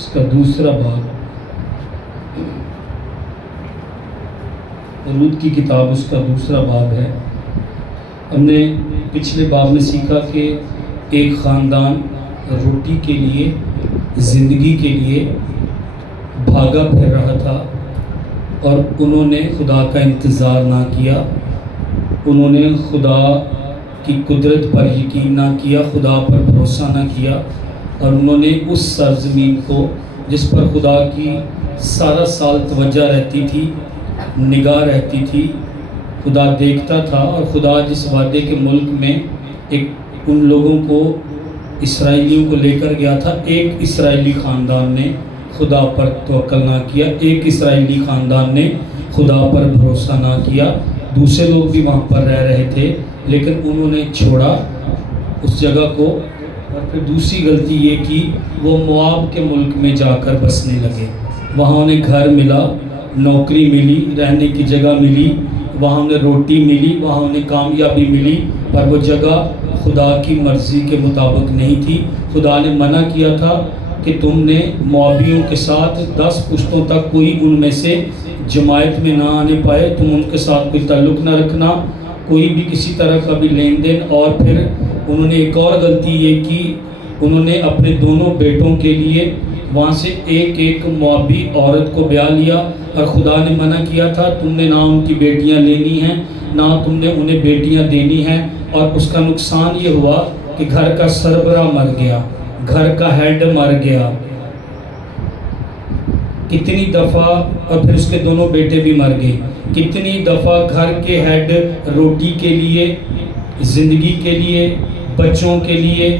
اس کا دوسرا باب، رود کی کتاب اس کا دوسرا باب ہے۔ ہم نے پچھلے باب میں سیکھا کہ ایک خاندان روٹی کے لیے، زندگی کے لیے بھاگا پھر رہا تھا، اور انہوں نے خدا کا انتظار نہ کیا، انہوں نے خدا کی قدرت پر یقین نہ کیا، خدا پر بھروسہ نہ کیا، اور انہوں نے اس سرزمین کو جس پر خدا کی سارا سال توجہ رہتی تھی، نگاہ رہتی تھی، خدا دیکھتا تھا، اور خدا جس وعدے کے ملک میں ایک ان لوگوں کو، اسرائیلیوں کو لے کر گیا تھا، ایک اسرائیلی خاندان نے خدا پر توکل نہ کیا، ایک اسرائیلی خاندان نے خدا پر بھروسہ نہ کیا۔ دوسرے لوگ بھی وہاں پر رہ رہے تھے، لیکن انہوں نے چھوڑا اس جگہ کو، اور پھر دوسری غلطی یہ کی، وہ مواب کے ملک میں جا کر بسنے لگے۔ وہاں انہیں گھر ملا، نوکری ملی، رہنے کی جگہ ملی، وہاں انہیں روٹی ملی، وہاں انہیں کامیابی ملی، پر وہ جگہ خدا کی مرضی کے مطابق نہیں تھی۔ خدا نے منع کیا تھا کہ تم نے موابیوں کے ساتھ 10 پشتوں تک کوئی ان میں سے جماعت میں نہ آنے پائے، تم ان کے ساتھ کوئی تعلق نہ رکھنا، کوئی بھی کسی طرح کا بھی لین دین۔ اور پھر انہوں نے ایک اور غلطی یہ کی، انہوں نے اپنے دونوں بیٹوں کے لیے وہاں سے ایک ایک موابی عورت کو بیاہ لیا، اور خدا نے منع کیا تھا تم نے نہ ان کی بیٹیاں لینی ہیں، نہ تم نے انہیں بیٹیاں دینی ہیں۔ اور اس کا نقصان یہ ہوا کہ گھر کا سربراہ مر گیا، گھر کا ہیڈ مر گیا کتنی دفعہ، اور پھر اس کے دونوں بیٹے بھی مر گئے۔ کتنی دفعہ گھر کے ہیڈ روٹی کے لیے، زندگی کے لیے، بچوں کے لیے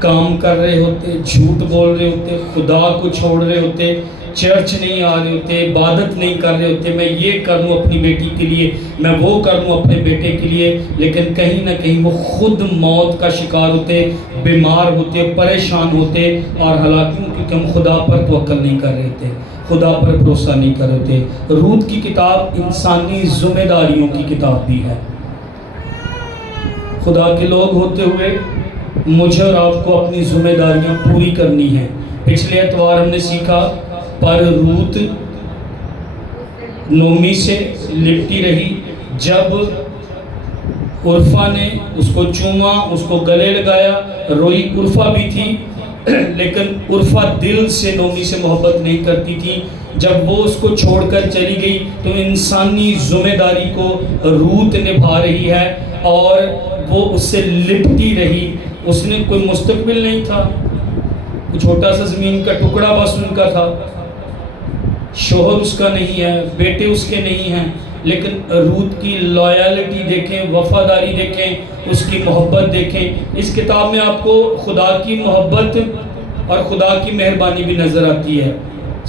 کام کر رہے ہوتے، جھوٹ بول رہے ہوتے، خدا کو چھوڑ رہے ہوتے، چرچ نہیں آ رہے ہوتے، عبادت نہیں کر رہے ہوتے، میں یہ کر لوں اپنی بیٹی کے لیے، میں وہ کر لوں اپنے بیٹے کے لیے، لیکن کہیں نہ کہیں وہ خود موت کا شکار ہوتے، بیمار ہوتے، پریشان ہوتے، اور حالانکہ کیونکہ ہم خدا پر توکل نہیں کر رہے تھے، خدا پر بھروسہ نہیں کر رہے تھے۔ رود کی کتاب انسانی ذمہ داریوں کی کتاب بھی ہے۔ خدا کے لوگ ہوتے ہوئے مجھے اور آپ کو اپنی ذمہ داریاں پوری کرنی ہیں۔ پچھلے اتوار ہم نے سیکھا، پر رود نومی سے لپٹی رہی۔ جب عرفہ نے اس کو چوما، اس کو گلے لگایا، روئی عرفہ بھی تھی، لیکن عرفہ دل سے نومی سے محبت نہیں کرتی تھی۔ جب وہ اس کو چھوڑ کر چلی گئی تو انسانی ذمہ داری کو رود نبھا رہی ہے، اور وہ اس سے لپٹی رہی۔ اس نے کوئی مستقبل نہیں تھا، کوئی چھوٹا سا زمین کا ٹکڑا بس ان کا تھا، شوہر اس کا نہیں ہے، بیٹے اس کے نہیں ہیں، لیکن رود کی لائلٹی دیکھیں، وفاداری دیکھیں، اس کی محبت دیکھیں۔ اس کتاب میں آپ کو خدا کی محبت اور خدا کی مہربانی بھی نظر آتی ہے۔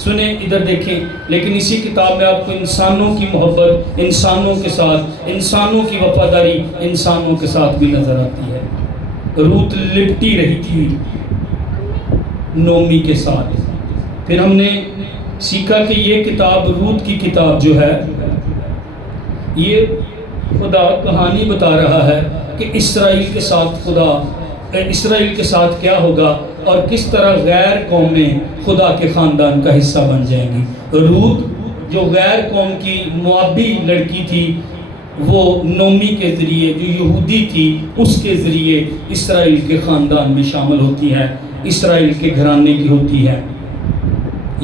سنیں، ادھر دیکھیں، لیکن اسی کتاب میں آپ کو انسانوں کی محبت، انسانوں کے ساتھ، انسانوں کی وفاداری انسانوں کے ساتھ بھی نظر آتی ہے۔ رود لپٹی رہی تھی نومی کے ساتھ۔ پھر ہم نے سیکھا کہ یہ کتاب، رود کی کتاب جو ہے، یہ خدا کہانی بتا رہا ہے کہ اسرائیل کے ساتھ خدا، اسرائیل کے ساتھ کیا ہوگا، اور کس طرح غیر قومیں خدا کے خاندان کا حصہ بن جائیں گی۔ رود جو غیر قوم کی موابی لڑکی تھی، وہ نومی کے ذریعے، جو یہودی تھی، اس کے ذریعے اسرائیل کے خاندان میں شامل ہوتی ہے، اسرائیل کے گھرانے کی ہوتی ہے۔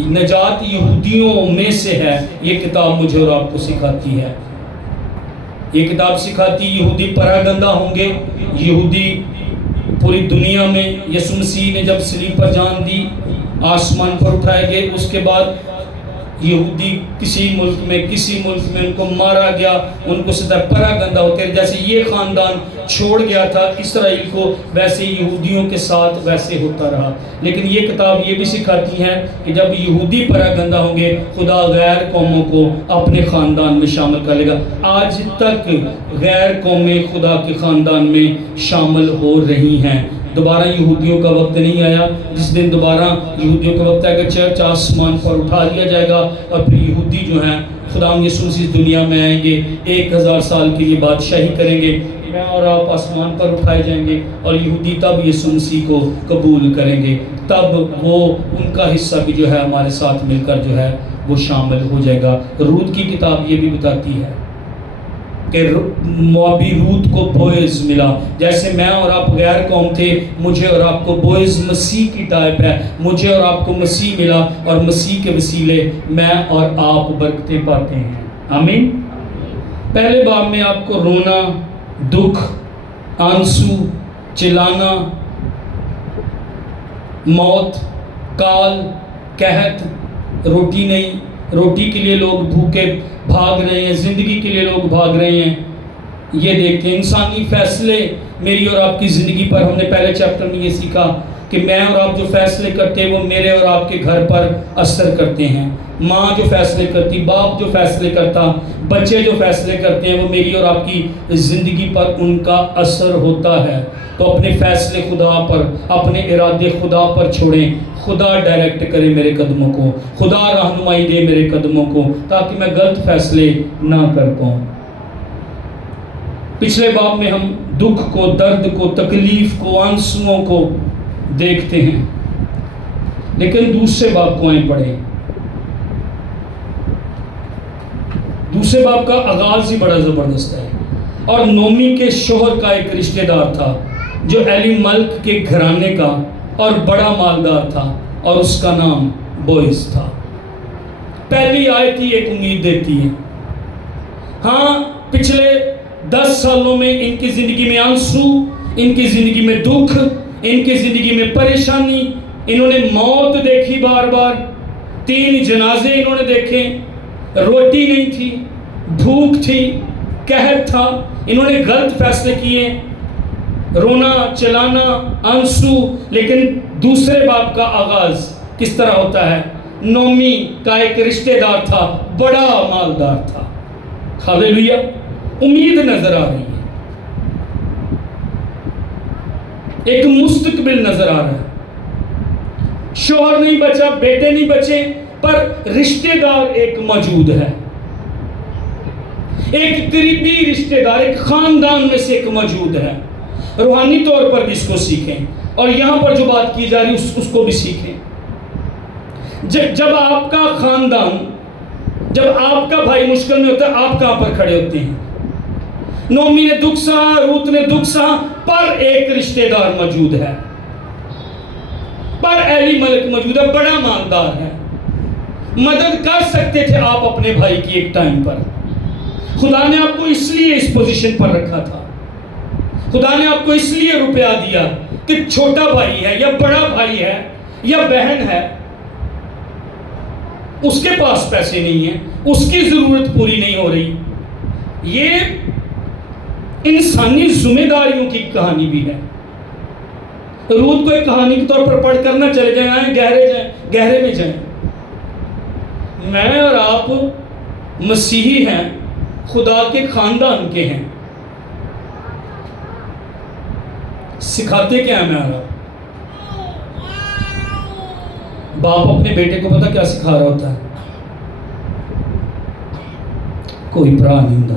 نجات یہودیوں میں سے ہے، یہ کتاب مجھے اور آپ کو سکھاتی ہے۔ یہ کتاب سکھاتی یہودی پراگندہ ہوں گے، یہودی پوری دنیا میں، یسوع مسیح نے جب صلیب پر جان دی، آسمان پر اٹھائے گئے، اس کے بعد یہودی کسی ملک میں ان کو مارا گیا، ان کو سدا پراگندہ ہوتے رہے۔ جیسے یہ خاندان چھوڑ گیا تھا اسرائیل کو، ویسے یہودیوں کے ساتھ ویسے ہوتا رہا۔ لیکن یہ کتاب یہ بھی سکھاتی ہے کہ جب یہودی پراگندہ ہوں گے، خدا غیر قوموں کو اپنے خاندان میں شامل کر لے گا۔ آج تک غیر قومیں خدا کے خاندان میں شامل ہو رہی ہیں۔ دوبارہ یہودیوں کا وقت نہیں آیا، جس دن دوبارہ یہودیوں کا وقت آئے گا، چرچ آسمان پر اٹھا لیا جائے گا، اور پھر یہودی جو ہیں خدا یسوع مسیح دنیا میں آئیں گے، 1000 سال کے لیے بادشاہی کریں گے۔ میں اور آپ آسمان پر اٹھائے جائیں گے اور یہودی تب یسوع مسیح کو قبول کریں گے، تب وہ ان کا حصہ بھی جو ہے ہمارے ساتھ مل کر جو ہے وہ شامل ہو جائے گا۔ رود کی کتاب یہ بھی بتاتی ہے کہ موابی رود کو بوئز ملا، جیسے میں اور آپ غیر قوم تھے، مجھے اور آپ کو بوئز مسیح کی ٹائپ ہے، مجھے اور آپ کو مسیح ملا اور مسیح کے وسیلے میں اور آپ برکتیں پاتے ہیں۔ آمین۔ پہلے باب میں آپ کو رونا، دکھ، آنسو، چلانا، موت، کال، قحط، روٹی نہیں، روٹی کے لیے لوگ بھوکے بھاگ رہے ہیں، زندگی کے لیے لوگ بھاگ رہے ہیں، یہ دیکھتے ہیں۔ انسانی فیصلے میری اور آپ کی زندگی پر، ہم نے پہلے چیپٹر میں یہ سیکھا کہ میں اور آپ جو فیصلے کرتے ہیں وہ میرے اور آپ کے گھر پر اثر کرتے ہیں۔ ماں جو فیصلے کرتی، باپ جو فیصلے کرتا، بچے جو فیصلے کرتے ہیں، وہ میری اور آپ کی زندگی پر ان کا اثر ہوتا ہے۔ تو اپنے فیصلے خدا پر، اپنے ارادے خدا پر چھوڑیں، خدا ڈائریکٹ کرے میرے قدموں کو، خدا رہنمائی دے میرے قدموں کو، تاکہ میں غلط فیصلے نہ کر پاؤں۔ پچھلے باب میں ہم دکھ کو، درد کو، تکلیف کو، آنسوؤں کو دیکھتے ہیں، لیکن دوسرے باب کو آئیں پڑھیں۔ دوسرے باب کا آغاز ہی بڑا زبردست ہے۔ اور نومی کے شوہر کا ایک رشتہ دار تھا جو ایلی ملک کے گھرانے کا اور بڑا مالدار تھا، اور اس کا نام بوئز تھا۔ پہلی آیت ہی ایک امید دیتی ہے۔ ہاں، پچھلے 10 سالوں میں ان کی زندگی میں آنسو، ان کی زندگی میں دکھ، ان کی زندگی میں پریشانی، انہوں نے موت دیکھی بار بار، 3 جنازے انہوں نے دیکھے، روٹی نہیں تھی، بھوک تھی، قحط تھا، انہوں نے غلط فیصلے کیے، رونا، چلانا، آنسو۔ لیکن دوسرے باب کا آغاز کس طرح ہوتا ہے؟ نومی کا ایک رشتہ دار تھا، بڑا مالدار تھا۔ ہاللیلویہ، امید نظر آ رہی ہے، ایک مستقبل نظر آ رہا ہے۔ شوہر نہیں بچا، بیٹے نہیں بچے، پر رشتہ دار ایک موجود ہے، ایک قریبی رشتہ دار، ایک خاندان میں سے ایک موجود ہے۔ روحانی طور پر بھی اس کو سیکھیں، اور یہاں پر جو بات کی جا رہی اس کو بھی سیکھیں۔ جب آپ کا خاندان، جب آپ کا بھائی مشکل میں ہوتا ہے، آپ کہاں پر کھڑے ہوتے ہیں؟ نومی نے دکھ سہا، روت نے دکھ سہا، پر ایک رشتہ دار موجود ہے، پر ایلی ملک موجود ہے، بڑا مالدار ہے، مدد کر سکتے تھے آپ اپنے بھائی کی ایک ٹائم پر۔ خدا نے آپ کو اس لیے اس پوزیشن پر رکھا تھا، خدا نے آپ کو اس لیے روپیہ دیا کہ چھوٹا بھائی ہے یا بڑا بھائی ہے یا بہن ہے، اس کے پاس پیسے نہیں ہیں، اس کی ضرورت پوری نہیں ہو رہی۔ یہ انسانی ذمہ داریوں کی کہانی بھی ہے۔ رود کو ایک کہانی کے طور پر پڑھ کر نہ چلے جائیں، آئیں گہرے میں جائیں۔ میں اور آپ مسیحی ہیں، خدا کے خاندان کے ہیں، سکھاتے کیا ہیں میں اور آپ؟ باپ اپنے بیٹے کو پتہ کیا سکھا رہا ہوتا ہے؟ کوئی بھرا نہیں ہوتا،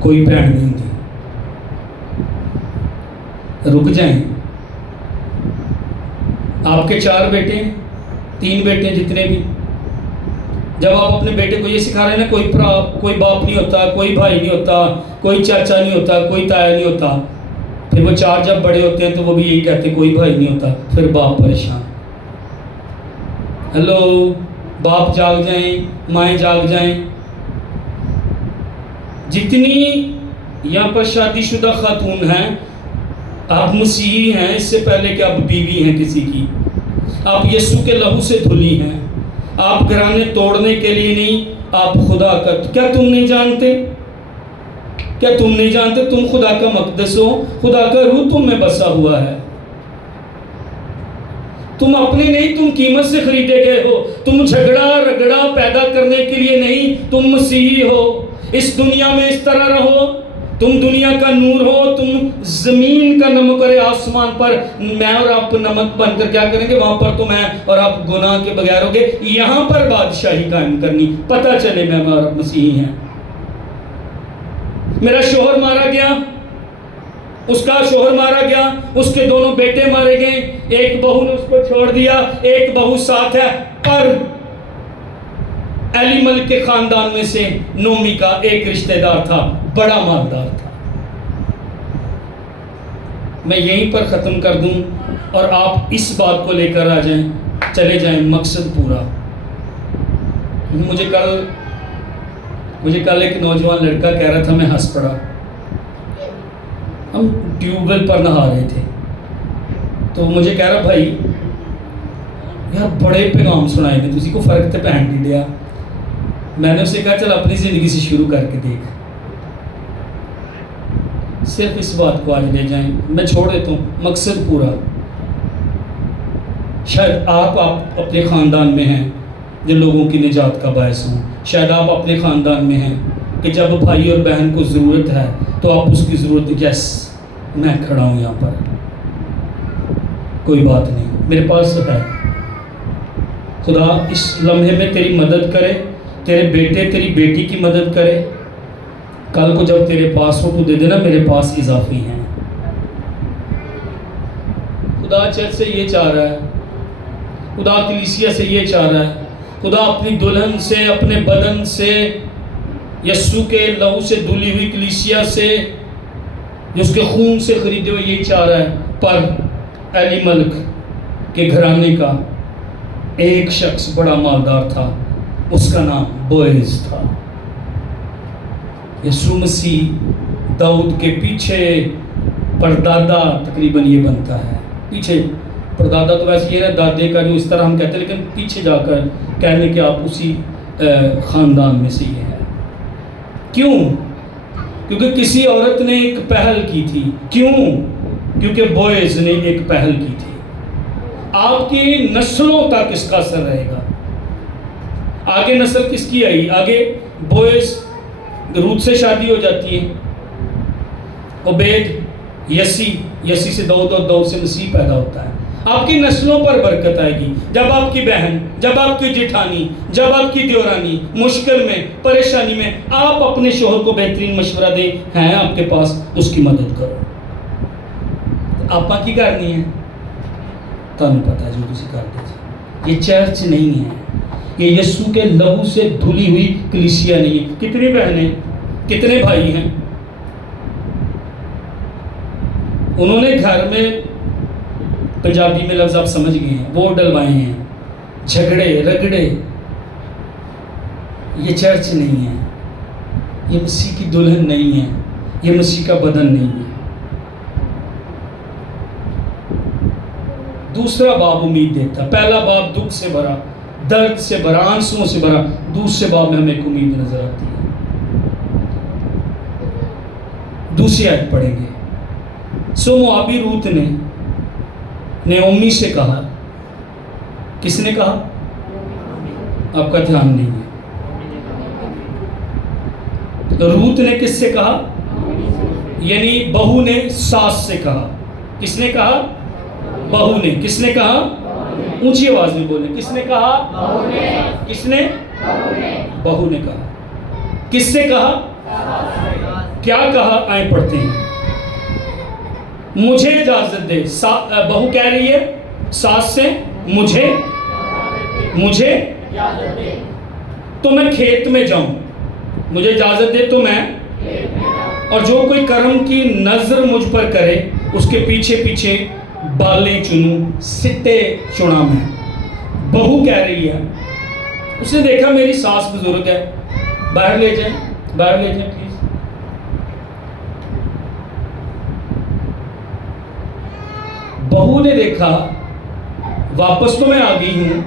کوئی بہن نہیں ہوتی، رک جائیں۔ آپ کے 4 بیٹے ہیں، 3 بیٹے ہیں، جتنے بھی، جب آپ اپنے بیٹے کو یہ سکھا رہے ہیں نا، کوئی باپ نہیں ہوتا، کوئی بھائی نہیں ہوتا، کوئی چاچا نہیں ہوتا، کوئی تایا نہیں ہوتا، پھر وہ 4 جب بڑے ہوتے ہیں تو وہ بھی یہی کہتے ہیں کوئی بھائی نہیں ہوتا، پھر باپ پریشان۔ ہیلو، باپ جاگ جائیں، مائیں جاگ جائیں۔ جتنی یہاں پر شادی شدہ خاتون ہیں، آپ مسیحی ہیں، اس سے پہلے کہ آپ بیوی ہیں کسی کی، آپ یسوع کے لہو سے دھلی ہیں، آپ گھرانے توڑنے کے لیے نہیں، آپ خدا کا، کیا تم نہیں جانتے؟ کیا تم نہیں جانتے تم خدا کا مقدس ہو؟ خدا کا روح تم میں بسا ہوا ہے، تم اپنے نہیں، تم قیمت سے خریدے گئے ہو، تم جھگڑا رگڑا پیدا کرنے کے لیے نہیں، تم مسیحی ہو۔ اس دنیا میں اس طرح رہو، تم دنیا کا نور ہو، تم زمین کا نمک اور آسمان پر میں اور آپ نمک بن کر کیا کریں گے؟ وہاں پر تو میں اور آپ گناہ کے بغیر ہوگے، یہاں پر بادشاہی قائم کرنی، پتہ چلے میں اور آپ مسیحی ہیں۔ میرا شوہر مارا گیا، اس کا شوہر مارا گیا، اس کے دونوں بیٹے مارے گئے، ایک بہو نے اس کو چھوڑ دیا، ایک بہو ساتھ ہے، پر علی ملک کے خاندان میں سے نومی کا ایک رشتہ دار تھا، بڑا مالدار تھا۔ میں یہیں پر ختم کر دوں اور آپ اس بات کو لے کر آ جائیں، چلے جائیں، مقصد پورا۔ مجھے کل ایک نوجوان لڑکا کہہ رہا تھا، میں ہنس پڑا۔ ہم ٹیوب ویل پر نہا رہے تھے تو مجھے کہہ رہا، بھائی یار بڑے پیغام سنائے نے، تسی کو فرق تے پہن نہیں دیا۔ میں نے اسے کہا چل اپنی زندگی سے شروع کر کے دیکھ۔ صرف اس بات کو آج لے جائیں، میں چھوڑ دیتا ہوں، مقصد پورا۔ شاید آپ اپنے خاندان میں ہیں جو لوگوں کی نجات کا باعث ہوں، شاید آپ اپنے خاندان میں ہیں کہ جب بھائی اور بہن کو ضرورت ہے تو آپ اس کی ضرورت، یس میں کھڑا ہوں یہاں پر، کوئی بات نہیں، میرے پاس ہے۔ خدا اس لمحے میں تیری مدد کرے، تیرے بیٹے تیری بیٹی کی مدد کرے، کل کو جب تیرے پاس ہو تو دے دینا میرے پاس اضافی ہیں۔ خدا چرچ سے یہ چاہ رہا ہے، خدا کلیسیا سے یہ چاہ رہا ہے، خدا اپنی دلہن سے، اپنے بدن سے، یسوع کے لہو سے دھلی ہوئی کلیسیا سے، جس کے خون سے خریدے ہوئے، یہ چاہ رہا ہے۔ پر علی ملک کے گھرانے کا ایک شخص بڑا مالدار تھا، اس کا نام بوئز تھا۔ یسوع مسیح داؤد کے پیچھے پردادا تقریباً یہ بنتا ہے، پیچھے پردادا تو ویسے یہ ہے دادے کا جو اس طرح ہم کہتے ہیں، لیکن پیچھے جا کر کہنے کہ آپ اسی خاندان میں سے یہ ہے۔ کیوں؟ کیونکہ کسی عورت نے ایک پہل کی تھی۔ کیوں؟ کیونکہ بوئز نے ایک پہل کی تھی۔ آپ کی نسلوں تک اس کا اثر رہے گا۔ آگے نسل کس کی آئی؟ آگے بوئز، روت سے شادی ہو جاتی ہے، عبید، یسی سے داؤد اور داؤد سے مسیح پیدا ہوتا ہے۔ آپ کی نسلوں پر برکت آئے گی۔ جب آپ کی بہن، جب آپ کی جٹھانی، جب آپ کی دیورانی مشکل میں، پریشانی میں، آپ اپنے شوہر کو بہترین مشورہ دیں، ہیں آپ کے پاس، اس کی مدد کرو۔ آپ کی کرنی ہے، تمہیں پتا ہے جو تسی کر دے۔ یہ چرچ نہیں ہے، یہ یسوع کے لہو سے دھلی ہوئی کلیسیا نہیں ہے۔ کتنی بہنیں، کتنے بھائی ہیں، انہوں نے گھر میں، پنجابی میں لفظ آپ سمجھ گئے ہیں، وہ ڈلوائے ہیں، جھگڑے رگڑے۔ یہ چرچ نہیں ہے، یہ مسیح کی دلہن نہیں ہے، یہ مسیح کا بدن نہیں ہے۔ دوسرا باب امید دیتا، پہلا باب دکھ سے بھرا، درد سے بھرا، آنسوؤں سے بھرا، دوسرے باب میں ہمیں ایک امید نظر آتی ہے۔ دوسری آیت پڑھیں گے۔ سو موابی روت نے نعومی سے کہا، کس نے کہا؟ آپ کا دھیان نہیں ہے۔ روت نے کس سے کہا؟ یعنی بہو نے ساس سے کہا۔ کس نے کہا؟ بہو نے۔ کس نے کہا؟ اونچی آواز میں بولیں، کس نے کہا؟ کس نے؟ بہو نے کہا۔ کس سے کہا؟ کیا کہا؟ آئیں پڑھتے ہیں۔ مجھے اجازت دے، بہو کہہ رہی ہے ساس سے، مجھے تو میں کھیت میں جاؤں، مجھے اجازت دے تو میں، اور جو کوئی کرم کی نظر مجھ پر کرے اس کے پیچھے پیچھے بالیں چنوں، سٹے چنا میں۔ بہو کہہ رہی ہے، اس نے دیکھا میری ساس بزرگ ہے، باہر لے جائیں، باہر لے جائیں پلیز۔ بہو نے دیکھا واپس تو میں آ گئی ہوں،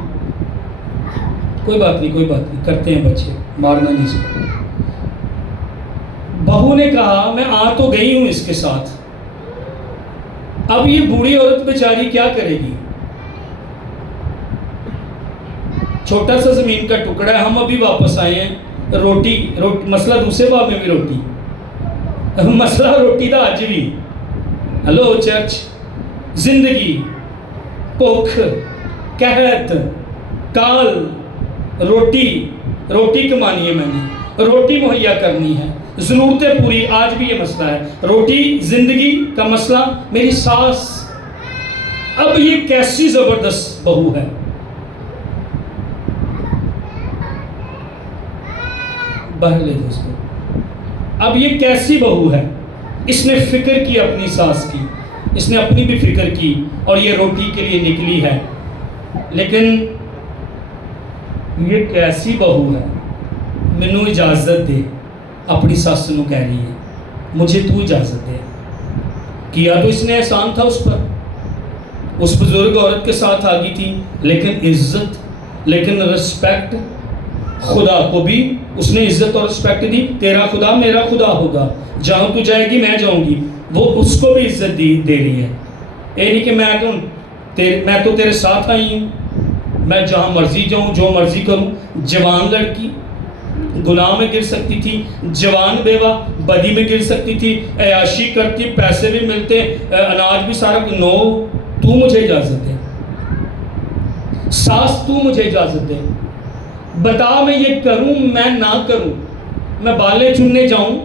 کوئی بات نہیں، کوئی بات نہیں، کرتے ہیں بچے، مارنا نہیں سکتے۔ بہو نے کہا میں آ تو گئی ہوں اس کے ساتھ، اب یہ بوڑھی عورت بیچاری کیا کرے گی؟ چھوٹا سا زمین کا ٹکڑا ہے، ہم ابھی واپس آئے ہیں، روٹی مسئلہ دوسرے باب میں بھی روٹی، مسئلہ روٹی دا آج بھی۔ ہلو چرچ، زندگی، بھوک، قحط، کال، روٹی کمانی ہے، میں نے روٹی مہیا کرنی ہے، ضرورتیں پوری. آج بھی یہ مسئلہ ہے, روٹی زندگی کا مسئلہ. میری ساس اب یہ کیسی زبردست بہو ہے, باہر لے جائے اس کو. اب یہ کیسی بہو ہے, اس نے فکر کی اپنی ساس کی, اس نے اپنی بھی فکر کی, اور یہ روٹی کے لیے نکلی ہے. لیکن یہ کیسی بہو ہے, مینوں اجازت دے. اپنی ساس نو کہہ رہی ہے مجھے تو اجازت دے. کیا تو اس نے احسان تھا اس پر, اس بزرگ عورت کے ساتھ آ گئی تھی, لیکن عزت, لیکن رسپیکٹ. خدا کو بھی اس نے عزت اور رسپیکٹ دی. تیرا خدا میرا خدا ہوگا, جہاں تو جائے گی میں جاؤں گی. وہ اس کو بھی عزت دے رہی ہے. یہ نہیں کہ میں تو تیرے ساتھ آئی ہوں, میں جہاں مرضی جاؤں, جو مرضی کروں. جوان لڑکی گناہ میں گر سکتی تھی, جوان بیوہ بدی میں گر سکتی تھی, عیاشی کرتی, پیسے بھی ملتے, اناج بھی سارا. نو, تو مجھے اجازت دے. ساس تو مجھے اجازت دے, بتا میں یہ کروں میں نہ کروں. میں بالیں چننے جاؤں,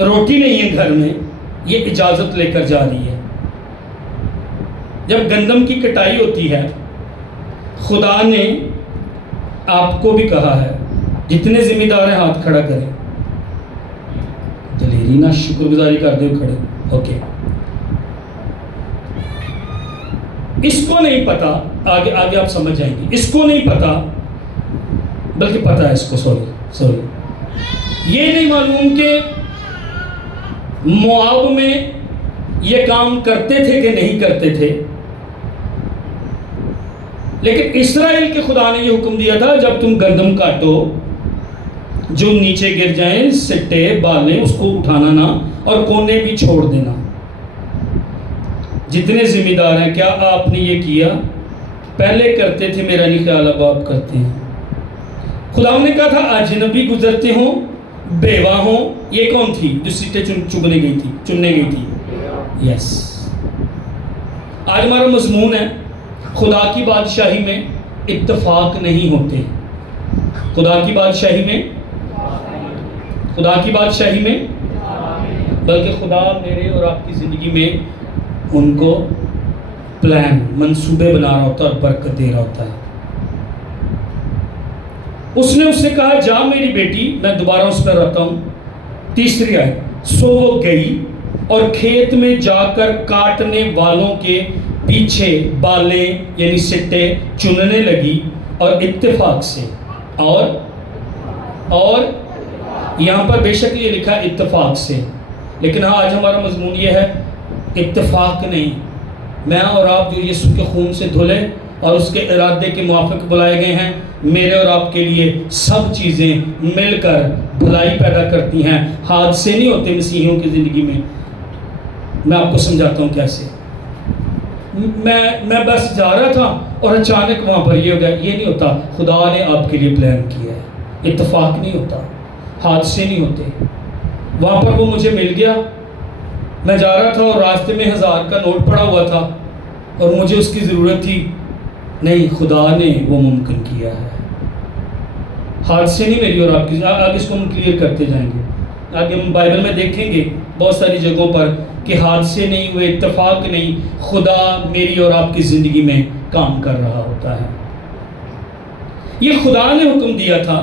روٹی نہیں ہے گھر میں, یہ اجازت لے کر جا رہی ہے. جب گندم کی کٹائی ہوتی ہے, خدا نے آپ کو بھی کہا ہے جتنے ذمہ دار ہیں ہاتھ کھڑا کریں. دلیری نہ شکر گزاری کر دے کھڑے. اوکے, اس کو نہیں پتا, آگے آپ سمجھ جائیں گے. اس کو نہیں پتا, بلکہ پتا ہے اس کو. سوری یہ نہیں معلوم کہ مواب میں یہ کام کرتے تھے کہ نہیں کرتے تھے. لیکن اسرائیل کے خدا نے یہ حکم دیا تھا جب تم گندم کاٹو, جو نیچے گر جائیں سٹے بالیں اس کو اٹھانا نہ, اور کونے بھی چھوڑ دینا. جتنے ذمہ دار ہیں, کیا آپ نے یہ کیا؟ پہلے کرتے تھے, میرا نہیں خیال اب آپ کرتے ہیں. خدا نے کہا تھا اجنبی گزرتے ہوں, بیوہ ہوں. یہ کون تھی جو سٹے چننے گئی تھی؟ یس. آج ہمارا مضمون ہے خدا کی بادشاہی میں اتفاق نہیں ہوتے. خدا کی بادشاہی میں بلکہ خدا میرے اور آپ کی زندگی میں ان کو پلان, منصوبے بنا رہا ہوتا ہے اور برکت دے رہا ہوتا ہے. اس نے اس سے کہا جا میری بیٹی. میں دوبارہ اس پر رہتا ہوں. تیسری آیت, سو وہ گئی اور کھیت میں جا کر کاٹنے والوں کے پیچھے بالیں یعنی سٹے چننے لگی, اور اتفاق سے. اور یہاں پر بے شک یہ لکھا اتفاق سے, لیکن ہاں آج ہمارا مضمون یہ ہے اتفاق نہیں. میں اور آپ جو یسوع کے خون سے دھلے اور اس کے ارادے کے موافق بلائے گئے ہیں, میرے اور آپ کے لیے سب چیزیں مل کر بھلائی پیدا کرتی ہیں. حادثے نہیں ہوتے مسیحیوں کی زندگی میں. میں آپ کو سمجھاتا ہوں کیسے. میں بس جا رہا تھا اور اچانک وہاں پر یہ ہو گیا. یہ نہیں ہوتا, خدا نے آپ کے لیے پلان کیا ہے. اتفاق نہیں ہوتا, حادثے نہیں ہوتے. وہاں پر وہ مجھے مل گیا, میں جا رہا تھا اور راستے میں 1000 کا نوٹ پڑا ہوا تھا اور مجھے اس کی ضرورت تھی. نہیں, خدا نے وہ ممکن کیا ہے. حادثے نہیں میری اور آپ کی. آگے اس کو ہم کلیئر کرتے جائیں گے. آگے ہم بائبل میں دیکھیں گے بہت ساری جگہوں پر کہ حادثے نہیں ہوئے, اتفاق نہیں, خدا میری اور آپ کی زندگی میں کام کر رہا ہوتا ہے. یہ خدا نے حکم دیا تھا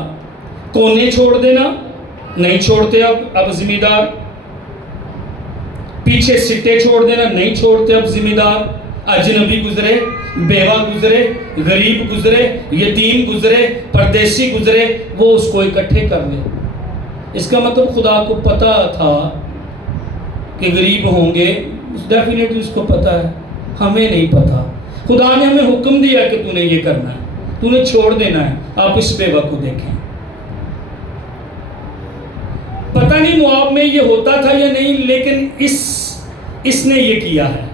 کونے چھوڑ دینا, نہیں چھوڑتے اب ذمہ دار. پیچھے سٹے چھوڑ دینا, نہیں چھوڑتے اب ذمہ دار. اجنبی گزرے, بیوہ گزرے, غریب گزرے, یتیم گزرے, پردیسی گزرے, وہ اس کو اکٹھے کر لے. اس کا مطلب خدا کو پتا تھا کہ غریب ہوں گے, ڈیفینیٹلی اس کو پتا ہے, ہمیں نہیں پتا. خدا نے ہمیں حکم دیا کہ تو نے یہ کرنا ہے, تو نے چھوڑ دینا ہے. آپ اس بیوہ کو دیکھیں, پتہ نہیں مواب میں یہ ہوتا تھا یا نہیں, لیکن اس نے یہ کیا ہے.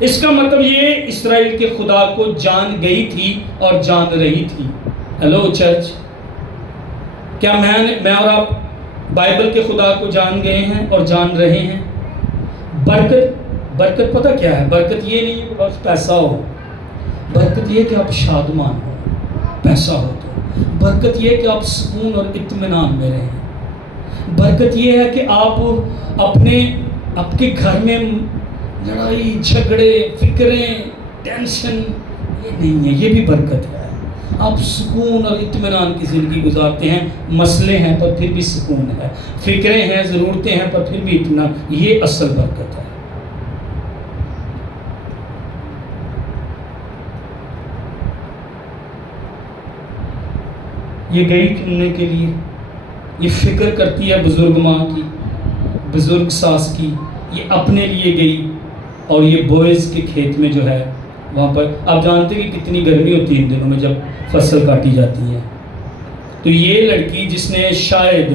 اس کا مطلب یہ اسرائیل کے خدا کو جان گئی تھی اور جان رہی تھی. ہیلو چرچ, کیا میں اور آپ بائبل کے خدا کو جان گئے ہیں اور جان رہے ہیں؟ برکت پتہ کیا ہے؟ برکت یہ نہیں ہے کہ بس پیسہ ہو. برکت یہ کہ آپ شادمان ہو. پیسہ ہو تو برکت یہ کہ آپ سکون اور اطمینان میں رہیں. برکت یہ ہے کہ آپ آپ کے گھر میں لڑائی جھگڑے فکریں ٹینشن یہ نہیں ہے، یہ بھی برکت ہے۔ آپ سکون اور اطمینان کی زندگی گزارتے ہیں، مسئلے ہیں پر پھر بھی سکون ہے، فکریں ہیں ضرورتیں ہیں پر پھر بھی اطمینان، یہ اصل برکت ہے۔ یہ گئی چننے کے لیے، یہ فکر کرتی ہے بزرگ ماں کی، بزرگ ساس کی، یہ اپنے لیے گئی، اور یہ بوئز کے کھیت میں جو ہے وہاں پر آپ جانتے ہیں کہ کتنی گرمی ہوتی ہے ان دنوں میں جب فصل کاٹی جاتی ہے، تو یہ لڑکی جس نے شاید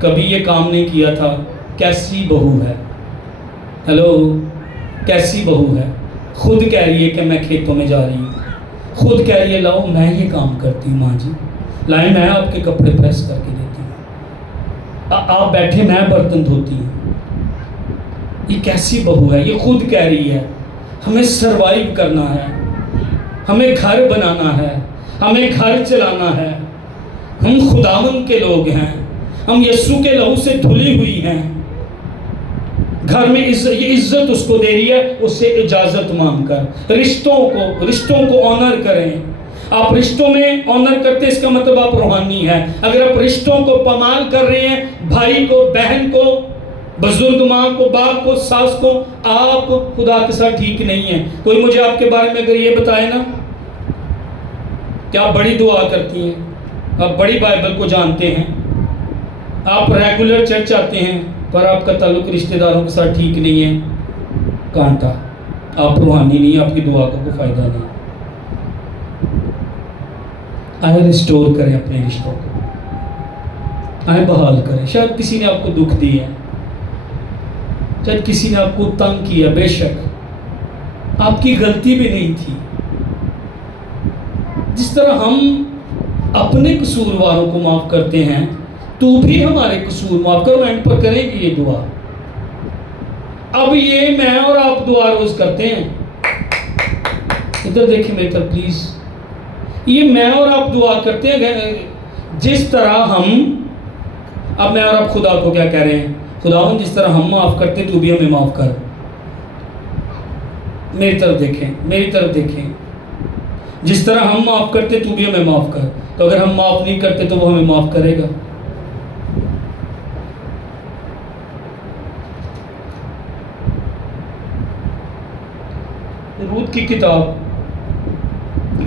کبھی یہ کام نہیں کیا تھا، کیسی بہو ہے، ہیلو، کیسی بہو ہے، خود کہہ رہی ہے کہ میں کھیتوں میں جا رہی ہوں، خود کہہ رہی ہے لاؤ میں یہ کام کرتی ہوں ماں جی، لائیں میں آپ کے کپڑے پریس کر کے دیتی ہوں، آپ بیٹھے میں برتن دھوتی ہوں۔ یہ کیسی بہو ہے، یہ خود کہہ رہی ہے ہمیں سروائیو کرنا ہے، ہمیں گھر بنانا ہے، ہمیں گھر چلانا ہے، ہم خداوند کے لوگ ہیں، ہم یسوع کے لہو سے دھلی ہوئی ہیں، گھر میں یہ عزت اس کو دے رہی ہے، اس سے اجازت مانگ کر رشتوں کو آنر کریں۔ آپ رشتوں میں آنر کرتے اس کا مطلب آپ روحانی ہیں۔ اگر آپ رشتوں کو پامال کر رہے ہیں، بھائی کو، بہن کو، بزرگ ماں کو، باپ کو، ساس کو، آپ خدا کے ساتھ ٹھیک نہیں ہیں۔ کوئی مجھے آپ کے بارے میں اگر یہ بتائے نا کہ آپ بڑی دعا کرتی ہیں، آپ بڑی بائبل کو جانتے ہیں، آپ ریگولر چرچ آتے ہیں، پر آپ کا تعلق رشتہ داروں کے ساتھ ٹھیک نہیں ہے، کانٹا، آپ روحانی نہیں، آپ کی دعا کا کوئی فائدہ نہیں۔ آئے ریسٹور کریں اپنے رشتوں کو، آئے بحال کریں۔ شاید کسی نے آپ کو دکھ دیا، شاید کسی نے آپ کو تنگ کیا، بے شک آپ کی غلطی بھی نہیں تھی۔ جس طرح ہم اپنے قصورواروں کو معاف کرتے ہیں، تو بھی ہمارے قصور معاف کرو۔ اینڈ پر کریں گے یہ دعا۔ اب یہ میں اور آپ دعا روز کرتے ہیں، ادھر دیکھیں میری طرف پلیز، یہ میں اور آپ دعا کرتے ہیں جس طرح ہم، اب میں اور آپ خدا کو کیا کہہ رہے ہیں، خداوند جس طرح ہم معاف کرتے تو بھی ہمیں معاف کر۔ میری طرف دیکھیں، میری طرف دیکھیں، جس طرح ہم معاف کرتے تو بھی ہمیں معاف کر۔ تو اگر ہم معاف نہیں کرتے تو وہ ہمیں معاف کرے گا۔ رود کی کتاب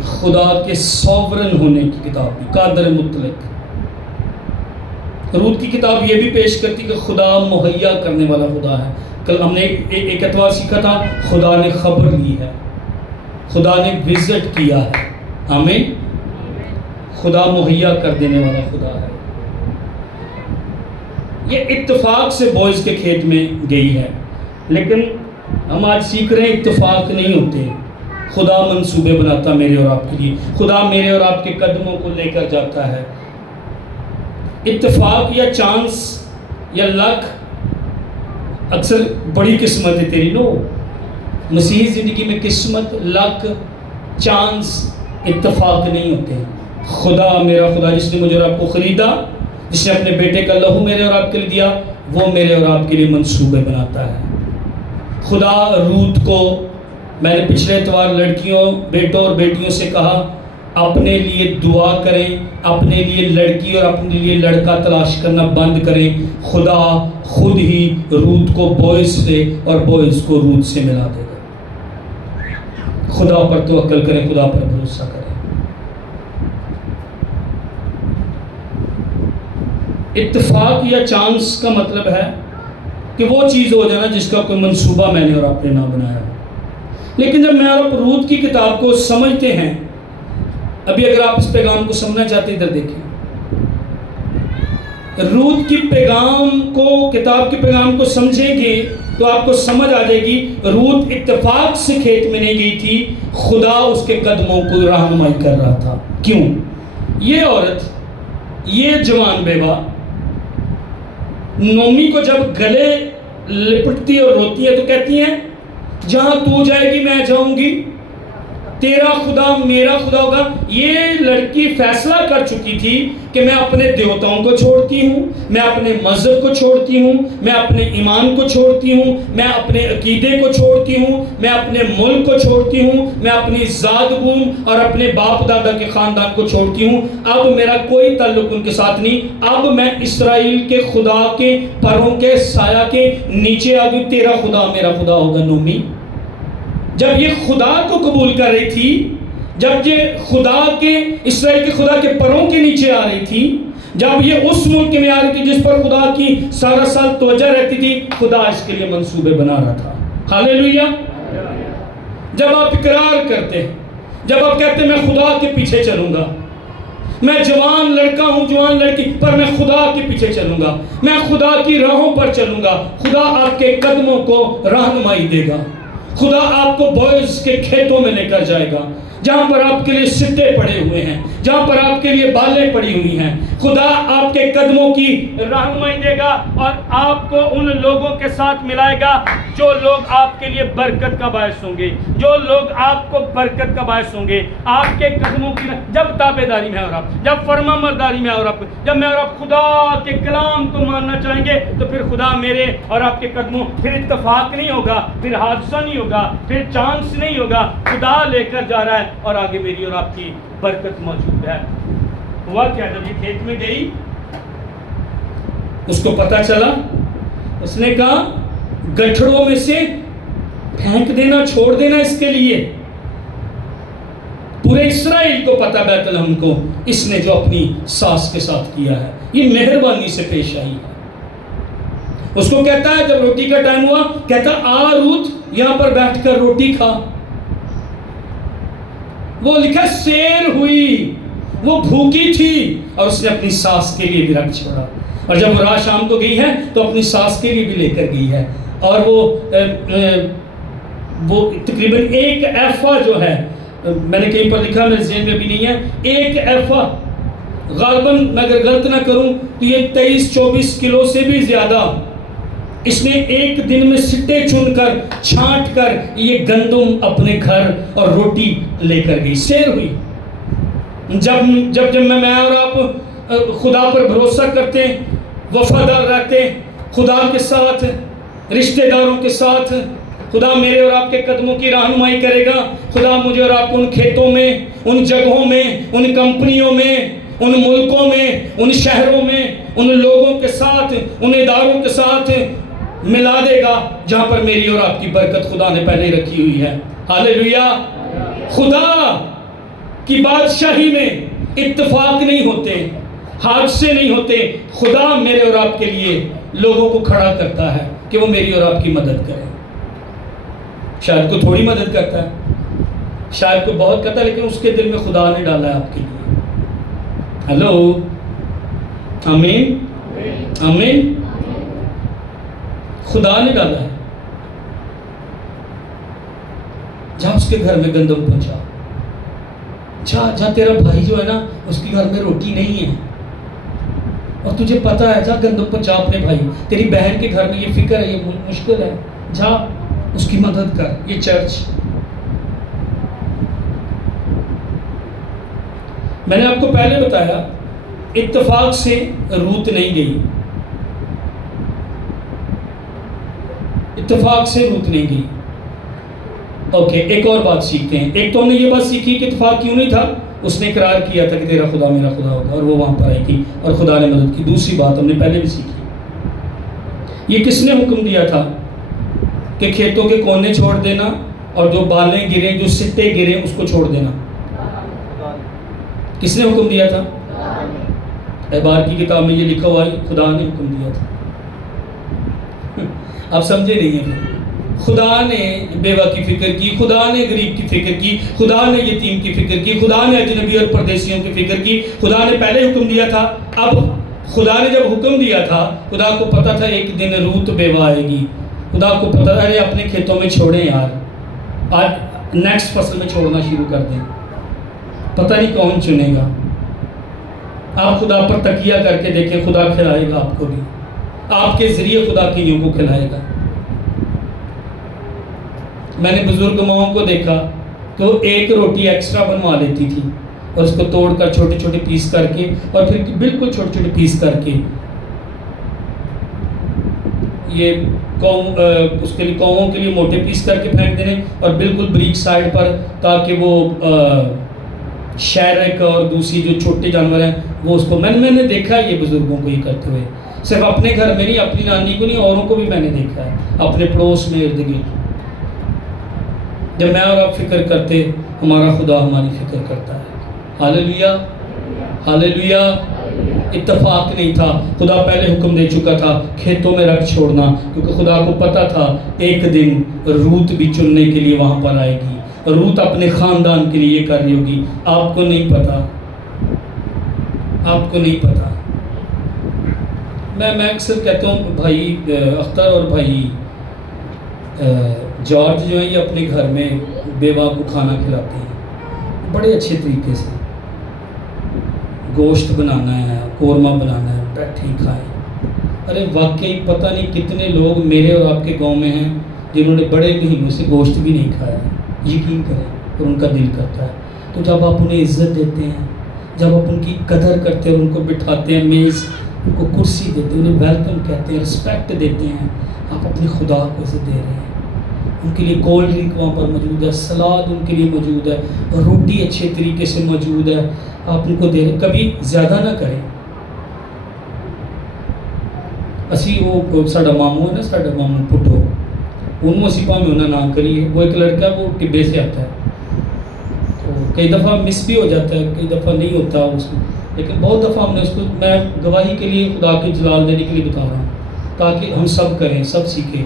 خدا کے سوورن ہونے کی کتاب بھی، قادر مطلق۔ رود کی کتاب یہ بھی پیش کرتی کہ خدا مہیا کرنے والا خدا ہے۔ کل ہم نے ایک اتوار سیکھا تھا، خدا نے خبر لی ہے، خدا نے وزٹ کیا ہے، آمین۔ خدا مہیا کر دینے والا خدا ہے۔ یہ اتفاق سے بوئز کے کھیت میں گئی ہے، لیکن ہم آج سیکھ رہے ہیں اتفاق نہیں ہوتے، خدا منصوبے بناتا میرے اور آپ کے لیے، خدا میرے اور آپ کے قدموں کو لے کر جاتا ہے۔ اتفاق یا چانس یا لک اکثر بڑی قسمت ہے تیری، نو، مسیحی زندگی میں قسمت، لک، چانس، اتفاق نہیں ہوتے۔ خدا، میرا خدا جس نے مجھے اور آپ کو خریدا، جس نے اپنے بیٹے کا لہو میرے اور آپ کے لیے دیا، وہ میرے اور آپ کے لیے منصوبے بناتا ہے۔ خدا رود کو، میں نے پچھلے اتوار لڑکیوں، بیٹوں اور بیٹیوں سے کہا اپنے لیے دعا کریں، اپنے لیے لڑکی اور اپنے لیے لڑکا تلاش کرنا بند کریں، خدا خود ہی رود کو بوئز سے اور بوئز کو رود سے ملا دے گا۔ خدا پر توکل کریں، خدا پر بھروسہ کریں۔ اتفاق یا چانس کا مطلب ہے کہ وہ چیز ہو جانا جس کا کوئی منصوبہ میں نے اور آپ نے نہ بنایا ہو۔ لیکن جب میں اور آپ رود کی کتاب کو سمجھتے ہیں، ابھی اگر آپ اس پیغام کو سمجھنا چاہتے ہیں ادھر دیکھیں، رود کی پیغام کو، کتاب کے پیغام کو سمجھیں گے تو آپ کو سمجھ آ جائے گی رود اتفاق سے کھیت میں نہیں گئی تھی، خدا اس کے قدموں کو رہنمائی کر رہا تھا۔ کیوں؟ یہ عورت، یہ جوان بیوہ نومی کو جب گلے لپٹتی اور روتی ہے تو کہتی ہیں جہاں تو جائے گی میں جاؤں گی، تیرا خدا میرا خدا ہوگا. یہ لڑکی فیصلہ کر چکی تھی کہ میں اپنے دیوتاؤں کو چھوڑتی ہوں, میں اپنے مذہب کو چھوڑتی ہوں, میں اپنے ایمان کو چھوڑتی ہوں, میں اپنے عقیدے کو چھوڑتی ہوں, میں اپنے ملک کو چھوڑتی ہوں, میں اپنی ذات بوم اور اپنے باپ دادا کے خاندان کو چھوڑتی ہوں. اب میرا کوئی تعلق ان کے ساتھ نہیں. اب میں اسرائیل کے خدا کے پروں کے سایہ کے نیچے آ گئی. تیرا خدا میرا خدا ہوگا. نومی جب یہ خدا کو قبول کر رہی تھی, جب یہ خدا کے اسرائیل کے خدا کے پروں کے نیچے آ رہی تھی, جب یہ اس ملک میں آ رہی تھی جس پر خدا کی سارا سال توجہ رہتی تھی, خدا اس کے لیے منصوبے بنا رہا تھا. ہاللیلویہ. جب آپ اقرار کرتے ہیں, جب آپ کہتے ہیں میں خدا کے پیچھے چلوں گا, میں جوان لڑکا ہوں, جوان لڑکی, پر میں خدا کے پیچھے چلوں گا, میں خدا کی راہوں پر چلوں گا, خدا آپ کے قدموں کو رہنمائی دے گا. خدا آپ کو بوئز کے کھیتوں میں لے کر جائے گا جہاں پر آپ کے لیے سٹے پڑے ہوئے ہیں, جہاں پر آپ کے لیے بالیں پڑی ہوئی ہیں. خدا آپ کے قدموں کی رہنمائی دے گا اور آپ کو ان لوگوں کے ساتھ ملائے گا جو لوگ آپ کے لیے برکت کا باعث ہوں گے, جو لوگ آپ کو برکت کا باعث ہوں گے. آپ کے قدموں کی جب تابعداری میں اور آپ, جب فرما برداری میں اور آپ, جب میں اور آپ خدا کے کلام کو ماننا چاہیں گے, تو پھر خدا میرے اور آپ کے قدموں, پھر اتفاق نہیں ہوگا, پھر حادثہ نہیں ہوگا, پھر چانس نہیں ہوگا. خدا لے کر جا رہا ہے اور آگے میری اور آپ کی برکت موجود ہے. ہوا کیا, جب یہ کھیت میں گئی اس کو پتا چلا, اس نے کہا گٹھڑوں میں سے پھینک دینا, چھوڑ دینا اس کے لیے. پورے اسرائیل کو پتا بیت لحم کو اس نے جو اپنی ساس کے ساتھ کیا ہے, یہ مہربانی سے پیش آئی ہے. اس کو کہتا ہے جب روٹی کا ٹائم ہوا, کہتا آ روت یہاں پر بیٹھ کر روٹی کھا. وہ لکھا سیر ہوئی, وہ بھوکی تھی اور اس نے اپنی ساس کے لیے بھی رکھ چھوڑا. اور جب وہ رات شام کو گئی ہے تو اپنی ساس کے لیے بھی لے کر گئی ہے. اور وہ تقریباً 1 ایفا جو ہے, میں نے کہیں پر لکھا, میرے ذہن میں بھی نہیں ہے, 1 ایفا غالباً میں اگر غلط نہ کروں تو یہ 23-24 کلو سے بھی زیادہ اس نے ایک دن میں سٹے چن کر چھانٹ کر یہ گندم اپنے گھر اور روٹی لے کر گئی. سیر ہوئی. جب میں اور آپ خدا پر بھروسہ کرتے ہیں, وفادار رہتے ہیں خدا کے ساتھ, رشتہ داروں کے ساتھ, خدا میرے اور آپ کے قدموں کی رہنمائی کرے گا. خدا مجھے اور آپ کو ان کھیتوں میں, ان جگہوں میں, ان کمپنیوں میں, ان ملکوں میں, ان شہروں میں, ان لوگوں کے ساتھ, ان اداروں کے ساتھ ملا دے گا جہاں پر میری اور آپ کی برکت خدا نے پہلے رکھی ہوئی ہے. ہاللیلویہ. خدا کی بادشاہی میں اتفاق نہیں ہوتے, حادثے نہیں ہوتے. خدا میرے اور آپ کے لیے لوگوں کو کھڑا کرتا ہے کہ وہ میری اور آپ کی مدد کرے. شاید کو تھوڑی مدد کرتا ہے, شاید کو بہت کرتا ہے, لیکن اس کے دل میں خدا نے ڈالا ہے آپ کے لیے. ہلو, آمین, آمین. خدا نے ڈالا ہے. جا اس کے گھر میں گندم پہنچا, جا تیرا بھائی جو ہے نا اس کے گھر میں روٹی نہیں ہے اور تجھے پتا ہے, جا گندم پہنچا اپنے بھائی. تیری بہن کے گھر میں یہ فکر ہے, یہ مشکل ہے, جا اس کی مدد کر. یہ چرچ, میں نے آپ کو پہلے بتایا, اتفاق سے روت نہیں گئی, اتفاق سے روت نہیں گئی. اوکے, ایک اور بات سیکھتے ہیں. ایک تو ہم نے یہ بات سیکھی کہ اتفاق کیوں نہیں تھا, اس نے اقرار کیا تھا کہ تیرا خدا میرا خدا ہوگا, اور وہ وہاں پر آئی تھی اور خدا نے مدد کی. دوسری بات ہم نے پہلے بھی سیکھی, یہ کس نے حکم دیا تھا کہ کھیتوں کے کونے چھوڑ دینا اور جو بالیں گریں, جو سٹے گریں اس کو چھوڑ دینا. کس نے حکم دیا تھا؟ احبار کی کتاب میں یہ لکھا ہوا ہے, خدا نے حکم دیا تھا. آپ سمجھے نہیں ہیں. خدا نے بیوہ کی فکر کی, خدا نے غریب کی فکر کی, خدا نے یتیم کی فکر کی, خدا نے اجنبی اور پردیسیوں کی فکر کی. خدا نے پہلے حکم دیا تھا. اب خدا نے جب حکم دیا تھا, خدا کو پتا تھا ایک دن روت بیوہ آئے گی. خدا کو پتا تھا ارے اپنے کھیتوں میں چھوڑیں یار, آج نیکسٹ فصل میں چھوڑنا شروع کر دیں, پتہ نہیں کون چنے گا. آپ خدا پر تکیہ کر کے دیکھیں, خدا کھلائے گا آپ کو بھی, آپ کے ذریعے خدا کئیوں کو کھلائے گا. میں نے بزرگ ماؤں کو دیکھا, کہ وہ ایک روٹی ایکسٹرا بنوا لیتی تھی اور اس کو توڑ کر چھوٹے چھوٹے پیس کر کے اور پھر بالکل چھوٹے چھوٹے پیس کر کے یہ اس کے لیے قوموں کے لیے موٹے پیس کر کے پھینک دینے اور بالکل بریک سائڈ پر، تاکہ وہ شیرک اور دوسری جو چھوٹے جانور ہیں وہ اس کو میں نے دیکھا ہے یہ بزرگوں کو یہ کرتے ہوئے، صرف اپنے گھر میں نہیں، اپنی نانی کو نہیں، اوروں کو بھی میں نے دیکھا ہے اپنے پڑوس میں ارد گرد۔ جب میں اور آپ فکر کرتے، ہمارا خدا ہماری فکر کرتا ہے۔ ہاللیلویہ ہاللیلویہ۔ اتفاق نہیں تھا، خدا پہلے حکم دے چکا تھا کھیتوں میں رکھ چھوڑنا، کیونکہ خدا کو پتا تھا ایک دن روت بھی چننے کے لیے وہاں پر آئے گی، روت اپنے خاندان کے لیے یہ کر رہی ہوگی۔ آپ کو نہیں پتا، آپ کو نہیں پتا۔ میں اکثر کہتا ہوں بھائی اختر اور بھائی جارج جو ہیں یہ اپنے گھر میں بیوہ کو کھانا کھلاتے ہیں بڑے اچھے طریقے سے، گوشت بنانا ہے، قورمہ بنانا ہے، بیٹھے کھائیں۔ ارے واقعی پتہ نہیں کتنے لوگ میرے اور آپ کے گاؤں میں ہیں جنہوں نے بڑے مہینوں سے گوشت بھی نہیں کھایا ہے، یقین کریں، اور ان کا دل کرتا ہے۔ تو جب آپ انہیں عزت دیتے ہیں، جب آپ ان کی قدر کرتے ہیں، ان کو بٹھاتے ہیں میز، ان کو کرسی دیتے ہیں، انہیں ویلکم کہتے ہیں، رسپیکٹ دیتے ہیں، آپ اپنے خدا کو عزت دے رہے ہیں۔ ان کے لیے کولڈ ڈرنک وہاں پر موجود ہے، سلاد ان کے لیے موجود ہے، اور روٹی اچھے طریقے سے موجود ہے، آپ ان کو دے رہے ہیں۔ کبھی زیادہ نہ کریں۔ اسی وہ ساڈا ماموں ہے نا، ساڈا ماموں پٹو، انہوں اسی پاں میں انہوں نہ کریے، وہ ایک لڑکا وہ ٹبے سے آتا ہے، تو کئی دفعہ مس بھی ہو جاتا ہے، کئی دفعہ نہیں ہوتا اس کو، لیکن بہت دفعہ ہم نے اس کو، میں گواہی کے لیے خدا کے جلال دینے کے لیے بتا رہا ہوں تاکہ ہم سب کریں، سب سیکھیں۔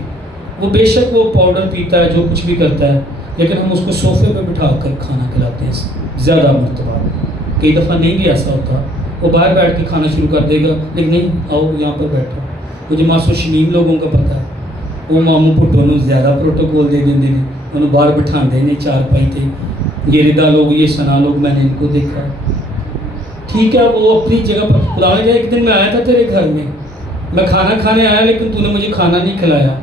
وہ بے شک وہ پاؤڈر پیتا ہے، جو کچھ بھی کرتا ہے، لیکن ہم اس کو صوفے پہ بٹھا کر کھانا کھلاتے ہیں زیادہ مرتبہ۔ کئی دفعہ نہیں بھی ایسا ہوتا، وہ باہر بیٹھ کے کھانا شروع کر دے گا، لیکن نہیں، آؤ یہاں پر بیٹھو۔ مجھے ماسو شمیم لوگوں کا پتہ ہے، وہ ماموں پٹو نے زیادہ پروٹوکول دے دیں، انہوں باہر بٹھا دیں، چار پائی تھے، یہ ردا لوگ، یہ سنا لوگ، میں نے ان کو دیکھا۔ ٹھیک ہے، وہ اپنی جگہ پر۔ خدا نے ایک دن میں آیا تھا تیرے گھر میں کھانا کھانے آیا، لیکن تو نے مجھے کھانا نہیں کھلایا،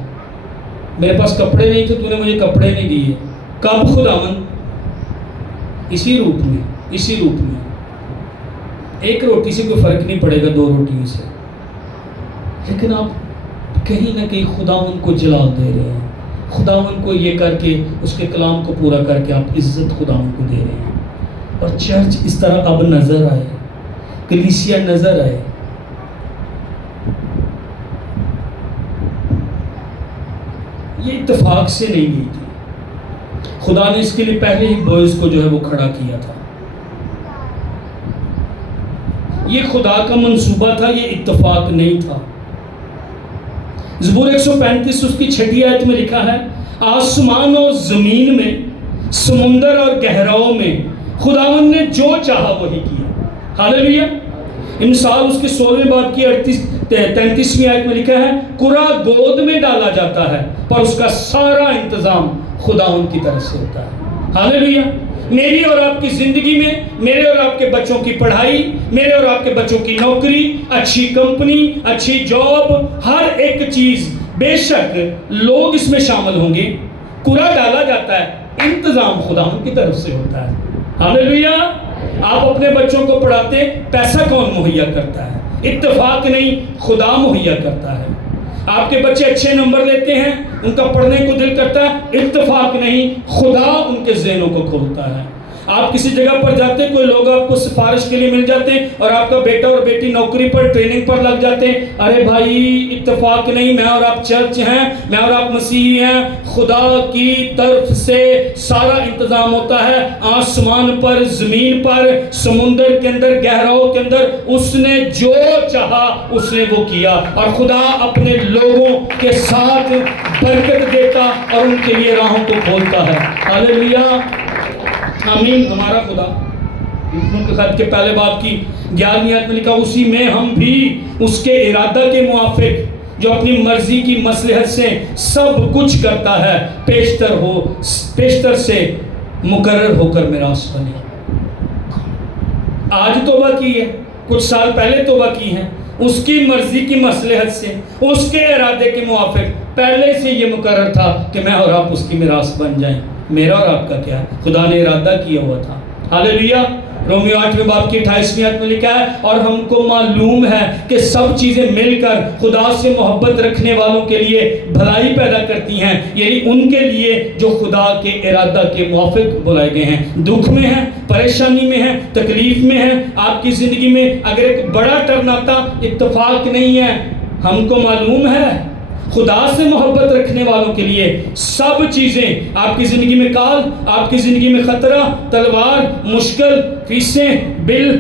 میرے پاس کپڑے نہیں تھے، تو نے مجھے کپڑے نہیں دیے۔ کب خداوند؟ اسی روپ میں، اسی روپ میں۔ ایک روٹی سے کوئی فرق نہیں پڑے گا دو روٹیوں سے، لیکن آپ کہیں نہ کہیں خداوند کو جلال دے رہے ہیں، خداوند کو یہ کر کے، اس کے کلام کو پورا کر کے آپ عزت خداوند کو دے رہے ہیں۔ اور چرچ اس طرح اب نظر آئے، کلیسیا نظر آئے۔ یہ اتفاق سے نہیں گئی تھی، خدا نے اس کے لیے پہلے ہی بوئز کو جو ہے وہ کھڑا کیا تھا۔ یہ خدا کا منصوبہ تھا، یہ اتفاق نہیں تھا۔ زبور 135 اس کی 6 آیت میں لکھا ہے، آسمان و زمین میں، سمندر اور گہراؤں میں خداوند نے جو چاہا وہی کیا۔ ہاللیلویہ۔ مثال اس کے 16ویں باب کی 33ویں آیت میں لکھا ہے، قرا گود میں ڈالا جاتا ہے پر اس کا سارا انتظام خداوند کی طرف سے ہوتا ہے۔ ہاللیلویہ۔ میری اور آپ کی زندگی میں، میرے اور آپ کے بچوں کی پڑھائی، میرے اور آپ کے بچوں کی نوکری، اچھی کمپنی، اچھی جاب، ہر ایک چیز، بے شک لوگ اس میں شامل ہوں گے، قرا ڈالا جاتا ہے، انتظام خداوند کی طرف سے ہوتا ہے۔ ہاللیلویہ۔ آپ اپنے بچوں کو پڑھاتے، پیسہ کون مہیا کرتا ہے؟ اتفاق نہیں، خدا مہیا کرتا ہے۔ آپ کے بچے اچھے نمبر لیتے ہیں، ان کا پڑھنے کو دل کرتا ہے، اتفاق نہیں، خدا ان کے ذہنوں کو کھولتا ہے۔ آپ کسی جگہ پر جاتے ہیں، کوئی لوگ آپ کو سفارش کے لیے مل جاتے ہیں اور آپ کا بیٹا اور بیٹی نوکری پر، ٹریننگ پر لگ جاتے ہیں، ارے بھائی اتفاق نہیں، میں اور آپ چرچ ہیں، میں اور آپ مسیحی ہیں، خدا کی طرف سے سارا انتظام ہوتا ہے، آسمان پر، زمین پر، سمندر کے اندر، گہراؤں کے اندر، اس نے جو چاہا اس نے وہ کیا، اور خدا اپنے لوگوں کے ساتھ برکت دیتا اور ان کے لیے راہوں کو کھولتا ہے۔ ہاللیلویہ۔ آمین۔ ہمارا خدا کے خط کے پہلے باب کی 11ویں آیت میں لکھا، اسی میں ہم بھی اس کے ارادہ کے موافق جو اپنی مرضی کی مصلحت سے سب کچھ کرتا ہے، پیشتر سے مقرر ہو کر میراث بنے۔ آج توبہ کی ہے، کچھ سال پہلے توبہ کی ہے، اس کی مرضی کی مصلحت سے، اس کے ارادے کے موافق پہلے سے یہ مقرر تھا کہ میں اور آپ اس کی میراث بن جائیں۔ میرا اور آپ کا کیا ہے؟ خدا نے ارادہ کیا ہوا تھا. ہاللیلویہ. رومیو 8ویں باب کی 28ویں آیت میں لکھا ہے اور ہم کو معلوم ہے کہ سب چیزیں مل کر خدا سے محبت رکھنے والوں کے لیے بھلائی پیدا کرتی ہیں، یعنی ان کے لیے جو خدا کے ارادہ کے موافق بلائے گئے ہیں. دکھ میں ہیں، پریشانی میں ہیں، تکلیف میں ہیں، آپ کی زندگی میں اگر ایک بڑا ٹرن آتا، اتفاق نہیں ہے. ہم کو معلوم ہے خدا سے محبت رکھنے والوں کے لیے سب چیزیں، آپ کی زندگی میں کال، آپ کی زندگی میں خطرہ، تلوار، مشکل، فیسیں، بل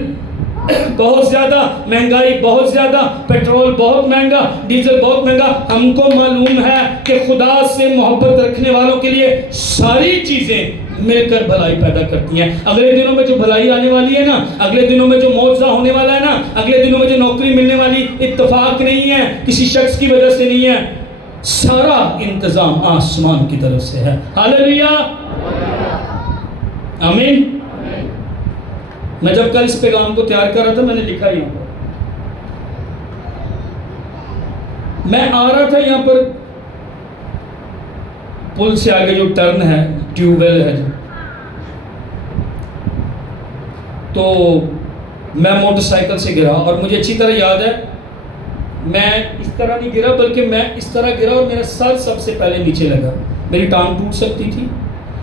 بہت زیادہ، مہنگائی بہت زیادہ، پیٹرول بہت مہنگا، ڈیزل بہت مہنگا، ہم کو معلوم ہے کہ خدا سے محبت رکھنے والوں کے لیے ساری چیزیں مل کر بھلائی پیدا کرتی ہیں. اگلے دنوں میں جو بھلائی آنے والی ہے نا، اگلے دنوں میں جو معجزہ ہونے والا ہے نا، اگلے دنوں میں جو نوکری ملنے والی، اتفاق نہیں ہے، کسی شخص کی وجہ سے نہیں ہے، سارا انتظام آسمان کی طرف سے ہے. ہاللیلویہ. آمین. میں جب کل اس پیغام کو تیار کر رہا تھا، میں نے لکھا یہاں پر، میں آ رہا تھا یہاں پر پل سے آگے جو ٹرن ہے، ٹیوب ویل ہے جو، تو میں موٹر سائیکل سے گرا اور مجھے اچھی طرح یاد ہے میں اس طرح نہیں گرا بلکہ میں اس طرح گرا اور میرا سر سب سے پہلے نیچے لگا. میری ٹانگ ٹوٹ سکتی تھی،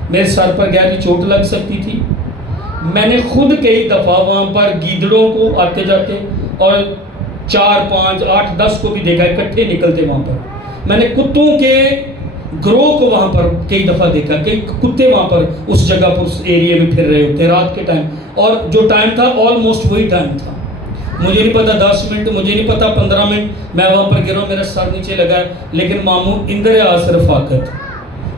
میرے سر پر گہری چوٹ لگ سکتی تھی. میں نے خود کئی دفعہ وہاں پر گیدڑوں کو آتے جاتے اور 4 5 8 10 کو بھی دیکھا، اکٹھے نکلتے وہاں پر. میں نے کتوں کے گروہ کو وہاں پر کئی دفعہ دیکھا، کئی کتے وہاں پر اس جگہ پر اس ایریے میں پھر رہے ہوتے رات کے ٹائم، اور جو ٹائم تھا آلموسٹ وہی ٹائم تھا. مجھے نہیں پتا 10 منٹ، مجھے نہیں پتا 15 منٹ میں وہاں پر گرا، میرا سر نیچے لگا ہے. لیکن ماموں اندر آصر رفاقت،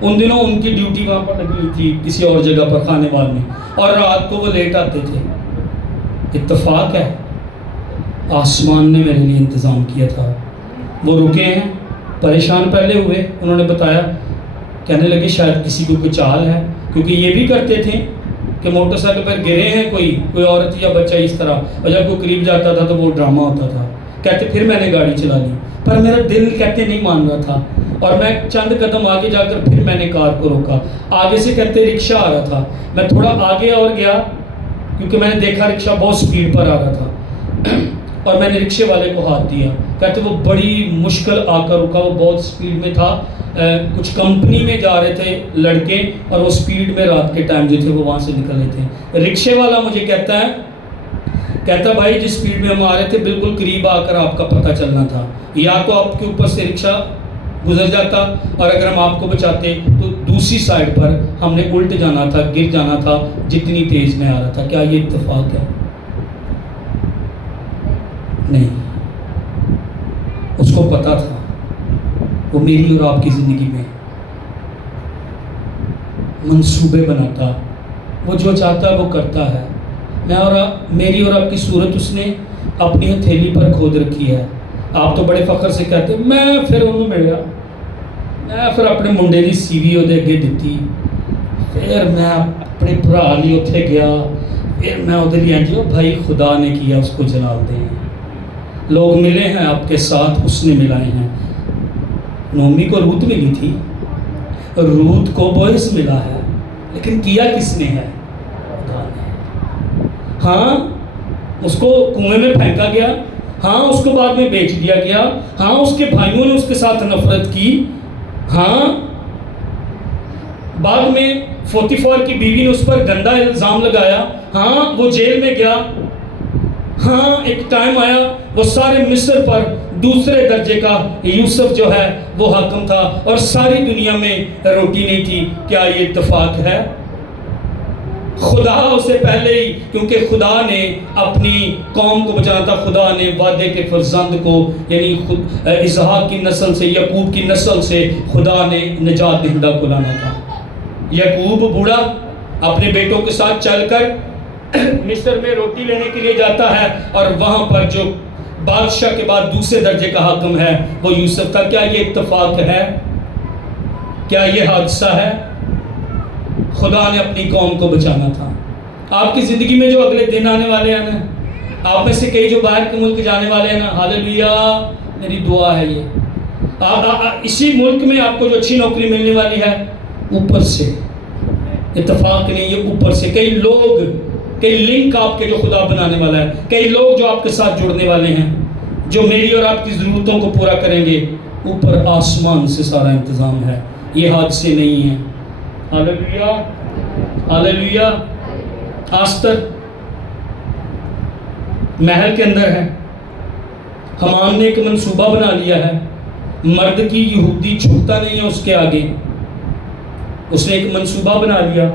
ان دنوں ان کی ڈیوٹی وہاں پر لگی ہوئی تھی کسی اور جگہ پر خانے وال میں، اور رات کو وہ لیٹ آتے تھے. اتفاق ہے آسمان نے میرے لیے انتظام کیا تھا. وہ رکے ہیں، پریشان پہلے ہوئے، انہوں نے بتایا، کہنے لگے شاید کسی کو کوئی چال ہے، کیونکہ یہ بھی کرتے تھے کہ موٹر سائیکل پر گرے ہیں کوئی عورت یا بچہ اس طرح، اور جب کوئی قریب جاتا تھا تو وہ ڈرامہ ہوتا تھا. کہتے پھر میں نے گاڑی چلا لی، پر میرا دل کہتے نہیں مان رہا تھا، اور میں چند قدم آگے جا کر پھر میں نے کار کو روکا. آگے سے کہتے رکشہ آ رہا تھا، میں تھوڑا آگے اور گیا کیونکہ میں نے دیکھا رکشہ بہت سپیڈ پر آ رہا تھا، اور میں نے رکشے والے کو ہاتھ دیا. کہتے وہ بڑی مشکل آ کر رکا، وہ بہت سپیڈ میں تھا، کچھ کمپنی میں جا رہے تھے لڑکے، اور وہ سپیڈ میں رات کے ٹائم جو تھے وہ وہاں سے نکل رہے تھے. رکشے والا مجھے کہتا بھائی جس سپیڈ میں ہم آ رہے تھے بالکل قریب آ کر آپ کا پتہ چلنا تھا، یا تو آپ کے اوپر سے رکشہ گزر جاتا، اور اگر ہم آپ کو بچاتے تو دوسری سائڈ پر ہم نے الٹ جانا تھا، گر جانا تھا جتنی تیز میں آ رہا تھا. کیا یہ اتفاق ہے؟ نہیں. اس کو پتا تھا وہ میری اور آپ کی زندگی میں منصوبے بناتا، وہ جو چاہتا ہے وہ کرتا ہے. میری اور آپ کی صورت اس نے اپنی ہتھیلی پر کھود رکھی ہے. آپ تو بڑے فخر سے کہتے میں پھر انہوں ملیا، میں پھر اپنے منڈے کی سی وی وہ اگے دیتی، پھر میں اپنے بھرا لی اتنے گیا، پھر میں ادھر ہی جی بھائی خدا نے کیا اس کو جلال دیں. لوگ ملے ہیں آپ کے ساتھ، اس نے ملائے ہیں. نومی کو روت ملی تھی، روت کو بوئز ملا ہے، لیکن کیا کس نے ہے؟ خدا نے. ہاں اس کو کنویں میں پھینکا گیا، ہاں اس کو بعد میں بیچ دیا گیا، ہاں اس کے بھائیوں نے اس کے ساتھ نفرت کی، ہاں بعد میں 44 کی بیوی نے اس پر گندا الزام لگایا، ہاں وہ جیل میں گیا، ہاں ایک ٹائم آیا وہ سارے مصر پر دوسرے درجے کا یوسف جو ہے وہ حاکم تھا، اور ساری دنیا میں روٹی نہیں تھی. کیا یہ اتفاق ہے؟ خدا اسے پہلے ہی، کیونکہ خدا نے اپنی قوم کو بچانا تھا، خدا نے وعدے کے فرزند کو یعنی اسحاق کی نسل سے، یعقوب کی نسل سے خدا نے نجات دہندہ کو لانا تھا. یعقوب بوڑھا اپنے بیٹوں کے ساتھ چل کر مصر میں روٹی لینے کے لیے جاتا ہے، اور وہاں پر جو بادشاہ کے بعد دوسرے درجے کا حاکم ہے وہ یوسف تھا. کیا یہ اتفاق ہے؟ کیا یہ حادثہ ہے؟ خدا نے اپنی قوم کو بچانا تھا. آپ کی زندگی میں جو اگلے دن آنے والے ہیں نا، آپ میں سے کئی جو باہر کے ملک جانے والے ہیں نا، ہاللیلویہ، میری دعا ہے یہ اسی ملک میں آپ کو جو اچھی نوکری ملنے والی ہے، اوپر سے اتفاق نہیں، یہ اوپر سے کئی لوگ، کئی لنک آپ کے جو خدا بنانے والا ہے، کئی لوگ جو آپ کے ساتھ جڑنے والے ہیں، جو میری اور آپ کی ضرورتوں کو پورا کریں گے، اوپر آسمان سے سارا انتظام ہے، یہ حادثے نہیں ہیں۔ ہاللیلویا، ہاللیلویا۔ آستر محل کے اندر ہے، حمان نے ایک منصوبہ بنا لیا ہے، مرد کی یہودی جھکتا نہیں ہے اس کے آگے، اس نے ایک منصوبہ بنا لیا،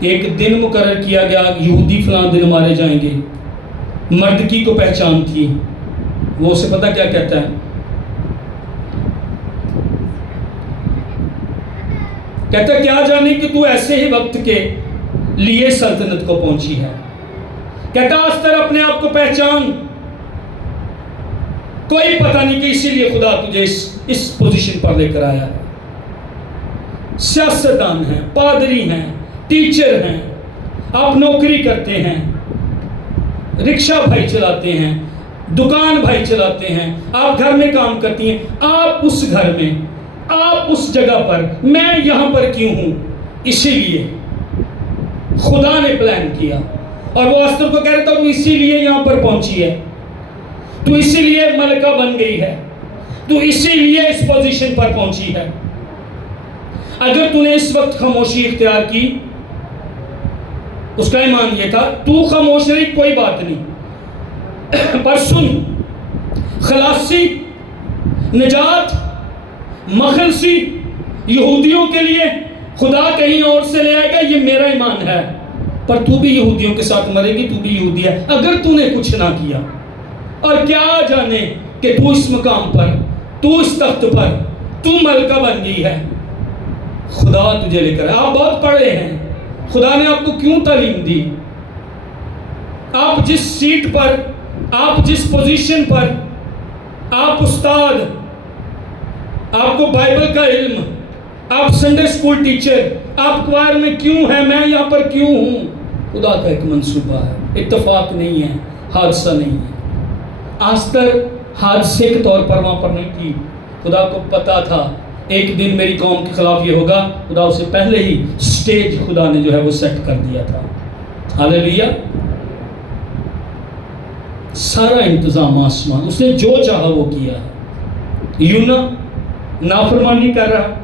ایک دن مقرر کیا گیا، یہودی فلاں دن مارے جائیں گے، مرد کی کو پہچان تھی، وہ اسے پتہ کیا کہتا ہے، کہتا ہے کیا جانے کہ تو ایسے ہی وقت کے لیے سلطنت کو پہنچی ہے، کہتا آستر اپنے آپ کو پہچان، کوئی پتہ نہیں کہ اسی لیے خدا تجھے اس پوزیشن پر لے کر آیا ہے۔ سیاستدان ہیں، پادری ہیں، ٹیچر ہیں، آپ نوکری کرتے ہیں، رکشہ بھائی چلاتے ہیں، دکان بھائی چلاتے ہیں، آپ گھر میں کام کرتی ہیں، آپ اس گھر میں، آپ اس جگہ پر، میں یہاں پر کیوں ہوں؟ اسی لیے خدا نے پلان کیا، اور وہ آستر کو کہہ رہا تھا تو اسی لیے یہاں پر پہنچی ہے، تو اسی لیے ملکہ بن گئی ہے، تو اسی لیے اس پوزیشن پر پہنچی ہے۔ اگر تو نے اس وقت خاموشی اختیار کی، اس کا ایمان یہ تھا تو خاموش رہی، کوئی بات نہیں، پر سن، خلاصی، نجات، مخلصی یہودیوں کے لیے خدا کہیں اور سے لے آئے گا، یہ میرا ایمان ہے، پر تو بھی یہودیوں کے ساتھ مرے گی، تو بھی یہودی ہے اگر تو نے کچھ نہ کیا۔ اور کیا جانے کہ تو اس مقام پر، تو اس تخت پر، تو ملکہ بن گئی ہے، خدا تجھے لے کر۔ آپ بہت پڑھے ہیں، خدا نے آپ کو کیوں تعلیم دی، آپ جس سیٹ پر، آپ جس پوزیشن پر، آپ استاد، آپ کو بائبل کا علم، آپ سنڈے اسکول ٹیچر، آپ کوائر میں کیوں ہیں، میں یہاں پر کیوں ہوں؟ خدا کا ایک منصوبہ ہے، اتفاق نہیں ہے، حادثہ نہیں ہے۔ آستر حادثے کے طور پر وہاں پر نہیں تھی، خدا کو پتا تھا ایک دن میری قوم کے خلاف یہ ہوگا، خدا اسے پہلے ہی سٹیج خدا نے جو ہے وہ سیٹ کر دیا تھا۔ ہاللیلویا۔ سارا انتظام آسمان، اس نے جو چاہا وہ کیا ہے۔ یونا نافرمانی کر رہا،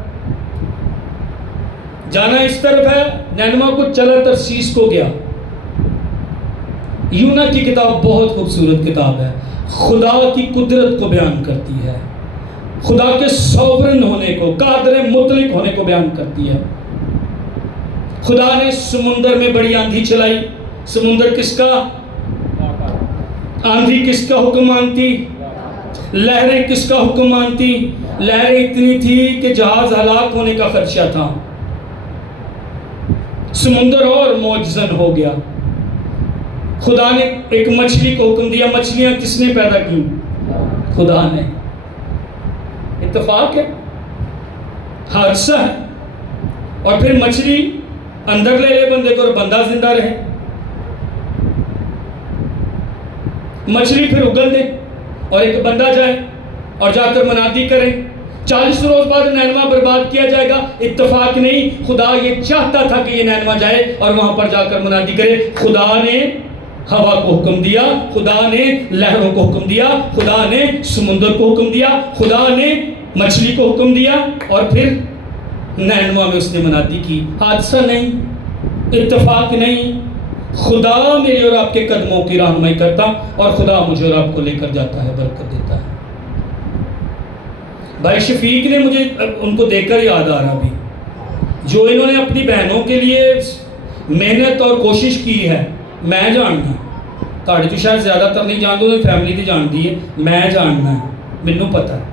جانا اس طرف ہے، نینوا کو چلا ترسیس کو گیا۔ یونا کی کتاب بہت خوبصورت کتاب ہے، خدا کی قدرت کو بیان کرتی ہے، خدا کے سوورن ہونے کو، قادر مطلق ہونے کو بیان کرتی ہے۔ خدا نے سمندر میں بڑی آندھی چلائی، سمندر کس کا؟ آندھی کس کا حکم مانتی؟ لہریں کس کا حکم مانتی؟ لہریں اتنی تھی کہ جہاز ہلاک ہونے کا خدشہ تھا، سمندر اور موجزن ہو گیا۔ خدا نے ایک مچھلی کو حکم دیا، مچھلیاں کس نے پیدا کی؟ خدا نے۔ اتفاق ہے؟ حادثہ ہے؟ اور پھر مچھلی اندر لے لے بندے کو اور بندہ زندہ رہے، مچھلی پھر اگل دے اور ایک بندہ جائے اور جا کر منادی کرے، 40 روز بعد نینوا برباد کیا جائے گا۔ اتفاق نہیں، خدا یہ چاہتا تھا کہ یہ نینوا جائے اور وہاں پر جا کر منادی کرے۔ خدا نے ہوا کو حکم دیا، خدا نے لہروں کو حکم دیا، خدا نے سمندر کو حکم دیا، خدا نے مچھلی کو حکم دیا، اور پھر نینوا میں اس نے منادی کی۔ حادثہ نہیں، اتفاق نہیں، خدا میرے اور آپ کے قدموں کی رہنمائی کرتا، اور خدا مجھے اور آپ کو لے کر جاتا ہے، برکت دیتا ہے۔ بھائی شفیق نے مجھے ان کو دیکھ کر یاد آ رہا بھی، جو انہوں نے اپنی بہنوں کے لیے محنت اور کوشش کی ہے، میں جاننا تھوڑے تو شاید زیادہ تر نہیں جان دو، فیملی تو جان دی ہے، میں جاننا ہے، مینوں پتہ ہے۔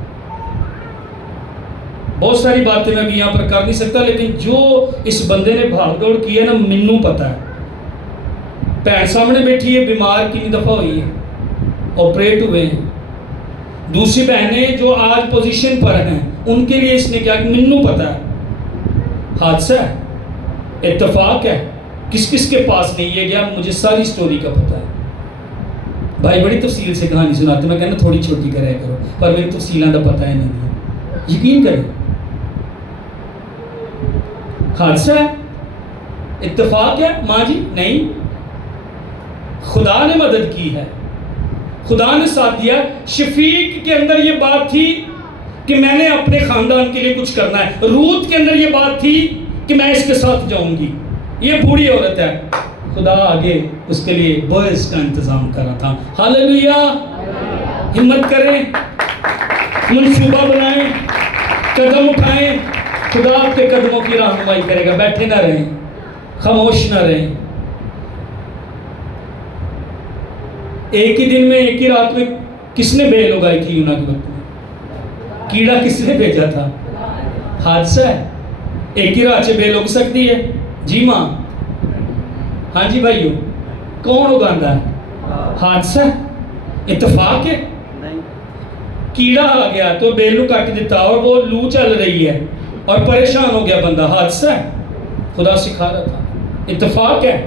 بہت ساری باتیں میں بھی یہاں پر کر نہیں سکتا، لیکن جو اس بندے نے بھاگ دوڑ کی ہے نا، مینوں پتہ ہے۔ بہن سامنے بیٹھی ہے، بیمار کتنی دفعہ ہوئی ہے، آپریٹ ہوئے ہیں۔ دوسری بہنیں جو آج پوزیشن پر ہیں، ان کے لیے اس نے کیا کہ مینوں پتہ ہے۔ حادثہ ہے، اتفاق ہے، کس کس کے پاس نہیں یہ گیا، مجھے ساری سٹوری کا پتہ ہے۔ بھائی بڑی تفصیل سے کہانی سناتے، میں کہنا تھوڑی چھوٹی کرے کرو، پر میری تفصیلیں کا پتہ ہے نہیں، یقین کریں۔ حادثہ ہے, اتفاق ہے ماں جی؟ نہیں, خدا نے مدد کی ہے, خدا نے ساتھ دیا. شفیق کے اندر یہ بات تھی کہ میں نے اپنے خاندان کے لیے کچھ کرنا ہے. روت کے اندر یہ بات تھی کہ میں اس کے ساتھ جاؤں گی. یہ بوڑھی عورت ہے, خدا آگے اس کے لیے بوئز کا انتظام کر رہا تھا. ہاللیلویا. ہمت کریں, منصوبہ بنائیں, قدم اٹھائیں, خدا آپ کے قدموں کی رہنمائی کرے گا. بیٹھے نہ رہیں, خاموش نہ رہیں. ایک ہی دن میں, ایک ہی رات میں کس نے بیل اگائی تھی یونا کے وقت میں؟ کیڑا کس نے بھیجا تھا؟ حادثہ ہے. ایک ہی رات سے بیل اگ سکتی ہے؟ جی ماں, ہاں جی بھائیو, کون اگاندہ ہے؟ حادثہ ہے, اتفاق ہے. کیڑا آ گیا تو بیل کو کٹ دیتا, اور وہ لو چل رہی ہے اور پریشان ہو گیا بندہ. حادثہ ہے, خدا سکھا رہا تھا. اتفاق ہے.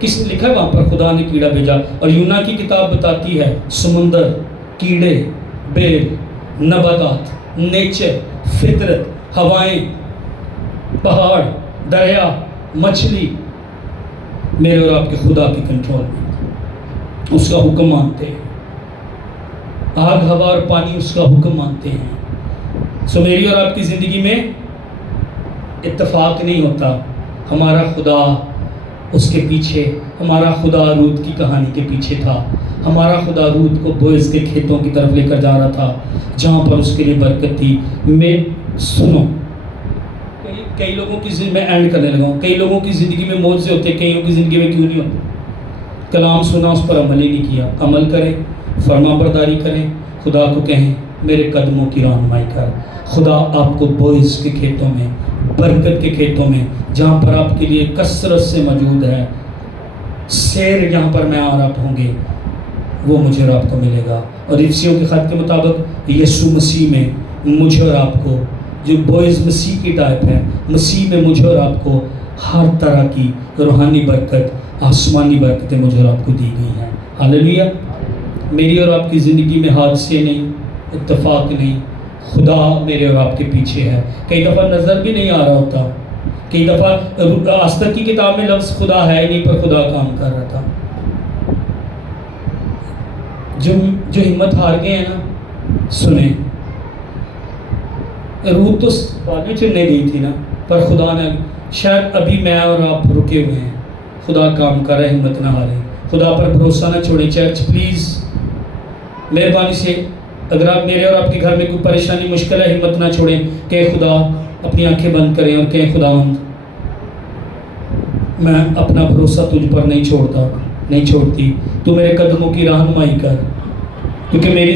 کس نے لکھا ہے وہاں پر؟ خدا نے کیڑا بھیجا. اور یونا کی کتاب بتاتی ہے سمندر, کیڑے, بیل, نباتات, نیچر, فطرت, ہوائیں, پہاڑ, دریا, مچھلی میرے اور آپ کے خدا کی کنٹرول میں, اس کا حکم مانتے ہیں. آگ, ہوا اور پانی اس کا حکم مانتے ہیں. سو میری اور آپ کی زندگی میں اتفاق نہیں ہوتا. ہمارا خدا اس کے پیچھے, ہمارا خدا روت کی کہانی کے پیچھے تھا. ہمارا خدا روت کو بوئز کے کھیتوں کی طرف لے کر جا رہا تھا جہاں پر اس کے لیے برکت تھی. میں سنو, کئی لوگوں کی زندگی میں اینڈ کرنے لگا ہوں, کئی لوگوں کی زندگی میں معجزے ہوتے, کئیوں کی زندگی میں کیوں نہیں ہوتے؟ کلام سنا, اس پر عمل ہی نہیں کیا. عمل کریں, فرما برداری کریں, خدا کو کہیں میرے قدموں کی رہنمائی کر. خدا آپ کو بوئز کے کھیتوں میں, برکت کے کھیتوں میں, جہاں پر آپ کے لیے کثرت سے موجود ہے, سیر جہاں پر میں اور آپ ہوں گے, وہ مجھے اور آپ کو ملے گا. اور افسیوں کے خط کے مطابق یسوع مسیح میں مجھے اور آپ کو, جو بوئز مسیح کی ٹائپ ہے, مسیح میں مجھے اور آپ کو ہر طرح کی روحانی برکت, آسمانی برکتیں مجھے اور آپ کو دی گئی ہیں. ہاللیلویا. میری اور آپ کی زندگی میں حادثے نہیں, اتفاق نہیں, خدا میرے اور آپ کے پیچھے ہے. کئی دفعہ نظر بھی نہیں آ رہا ہوتا, کئی دفعہ آستر کی کتاب میں لفظ خدا ہے نہیں, پر خدا کام کر رہا تھا. جو ہمت ہار گئے ہیں نا, سنیں, روح تو باغی چننے گئی تھی نا, پر خدا نے, شاید ابھی میں اور آپ رکے ہوئے ہیں. خدا کام کر رہا ہے, ہمت نہ ہاریں, خدا پر بھروسہ نہ چھوڑیں. چرچ پلیز مہربانی سے, اگر آپ میرے اور آپ کے گھر میں کوئی پریشانی, مشکل ہے, ہمت نہ چھوڑیں. کہ خدا, اپنی آنکھیں بند کریں اور کہیں خداوند میں اپنا بھروسہ تجھ پر نہیں چھوڑتا, نہیں چھوڑتی, تو میرے قدموں کی رہنمائی کر, کیونکہ میری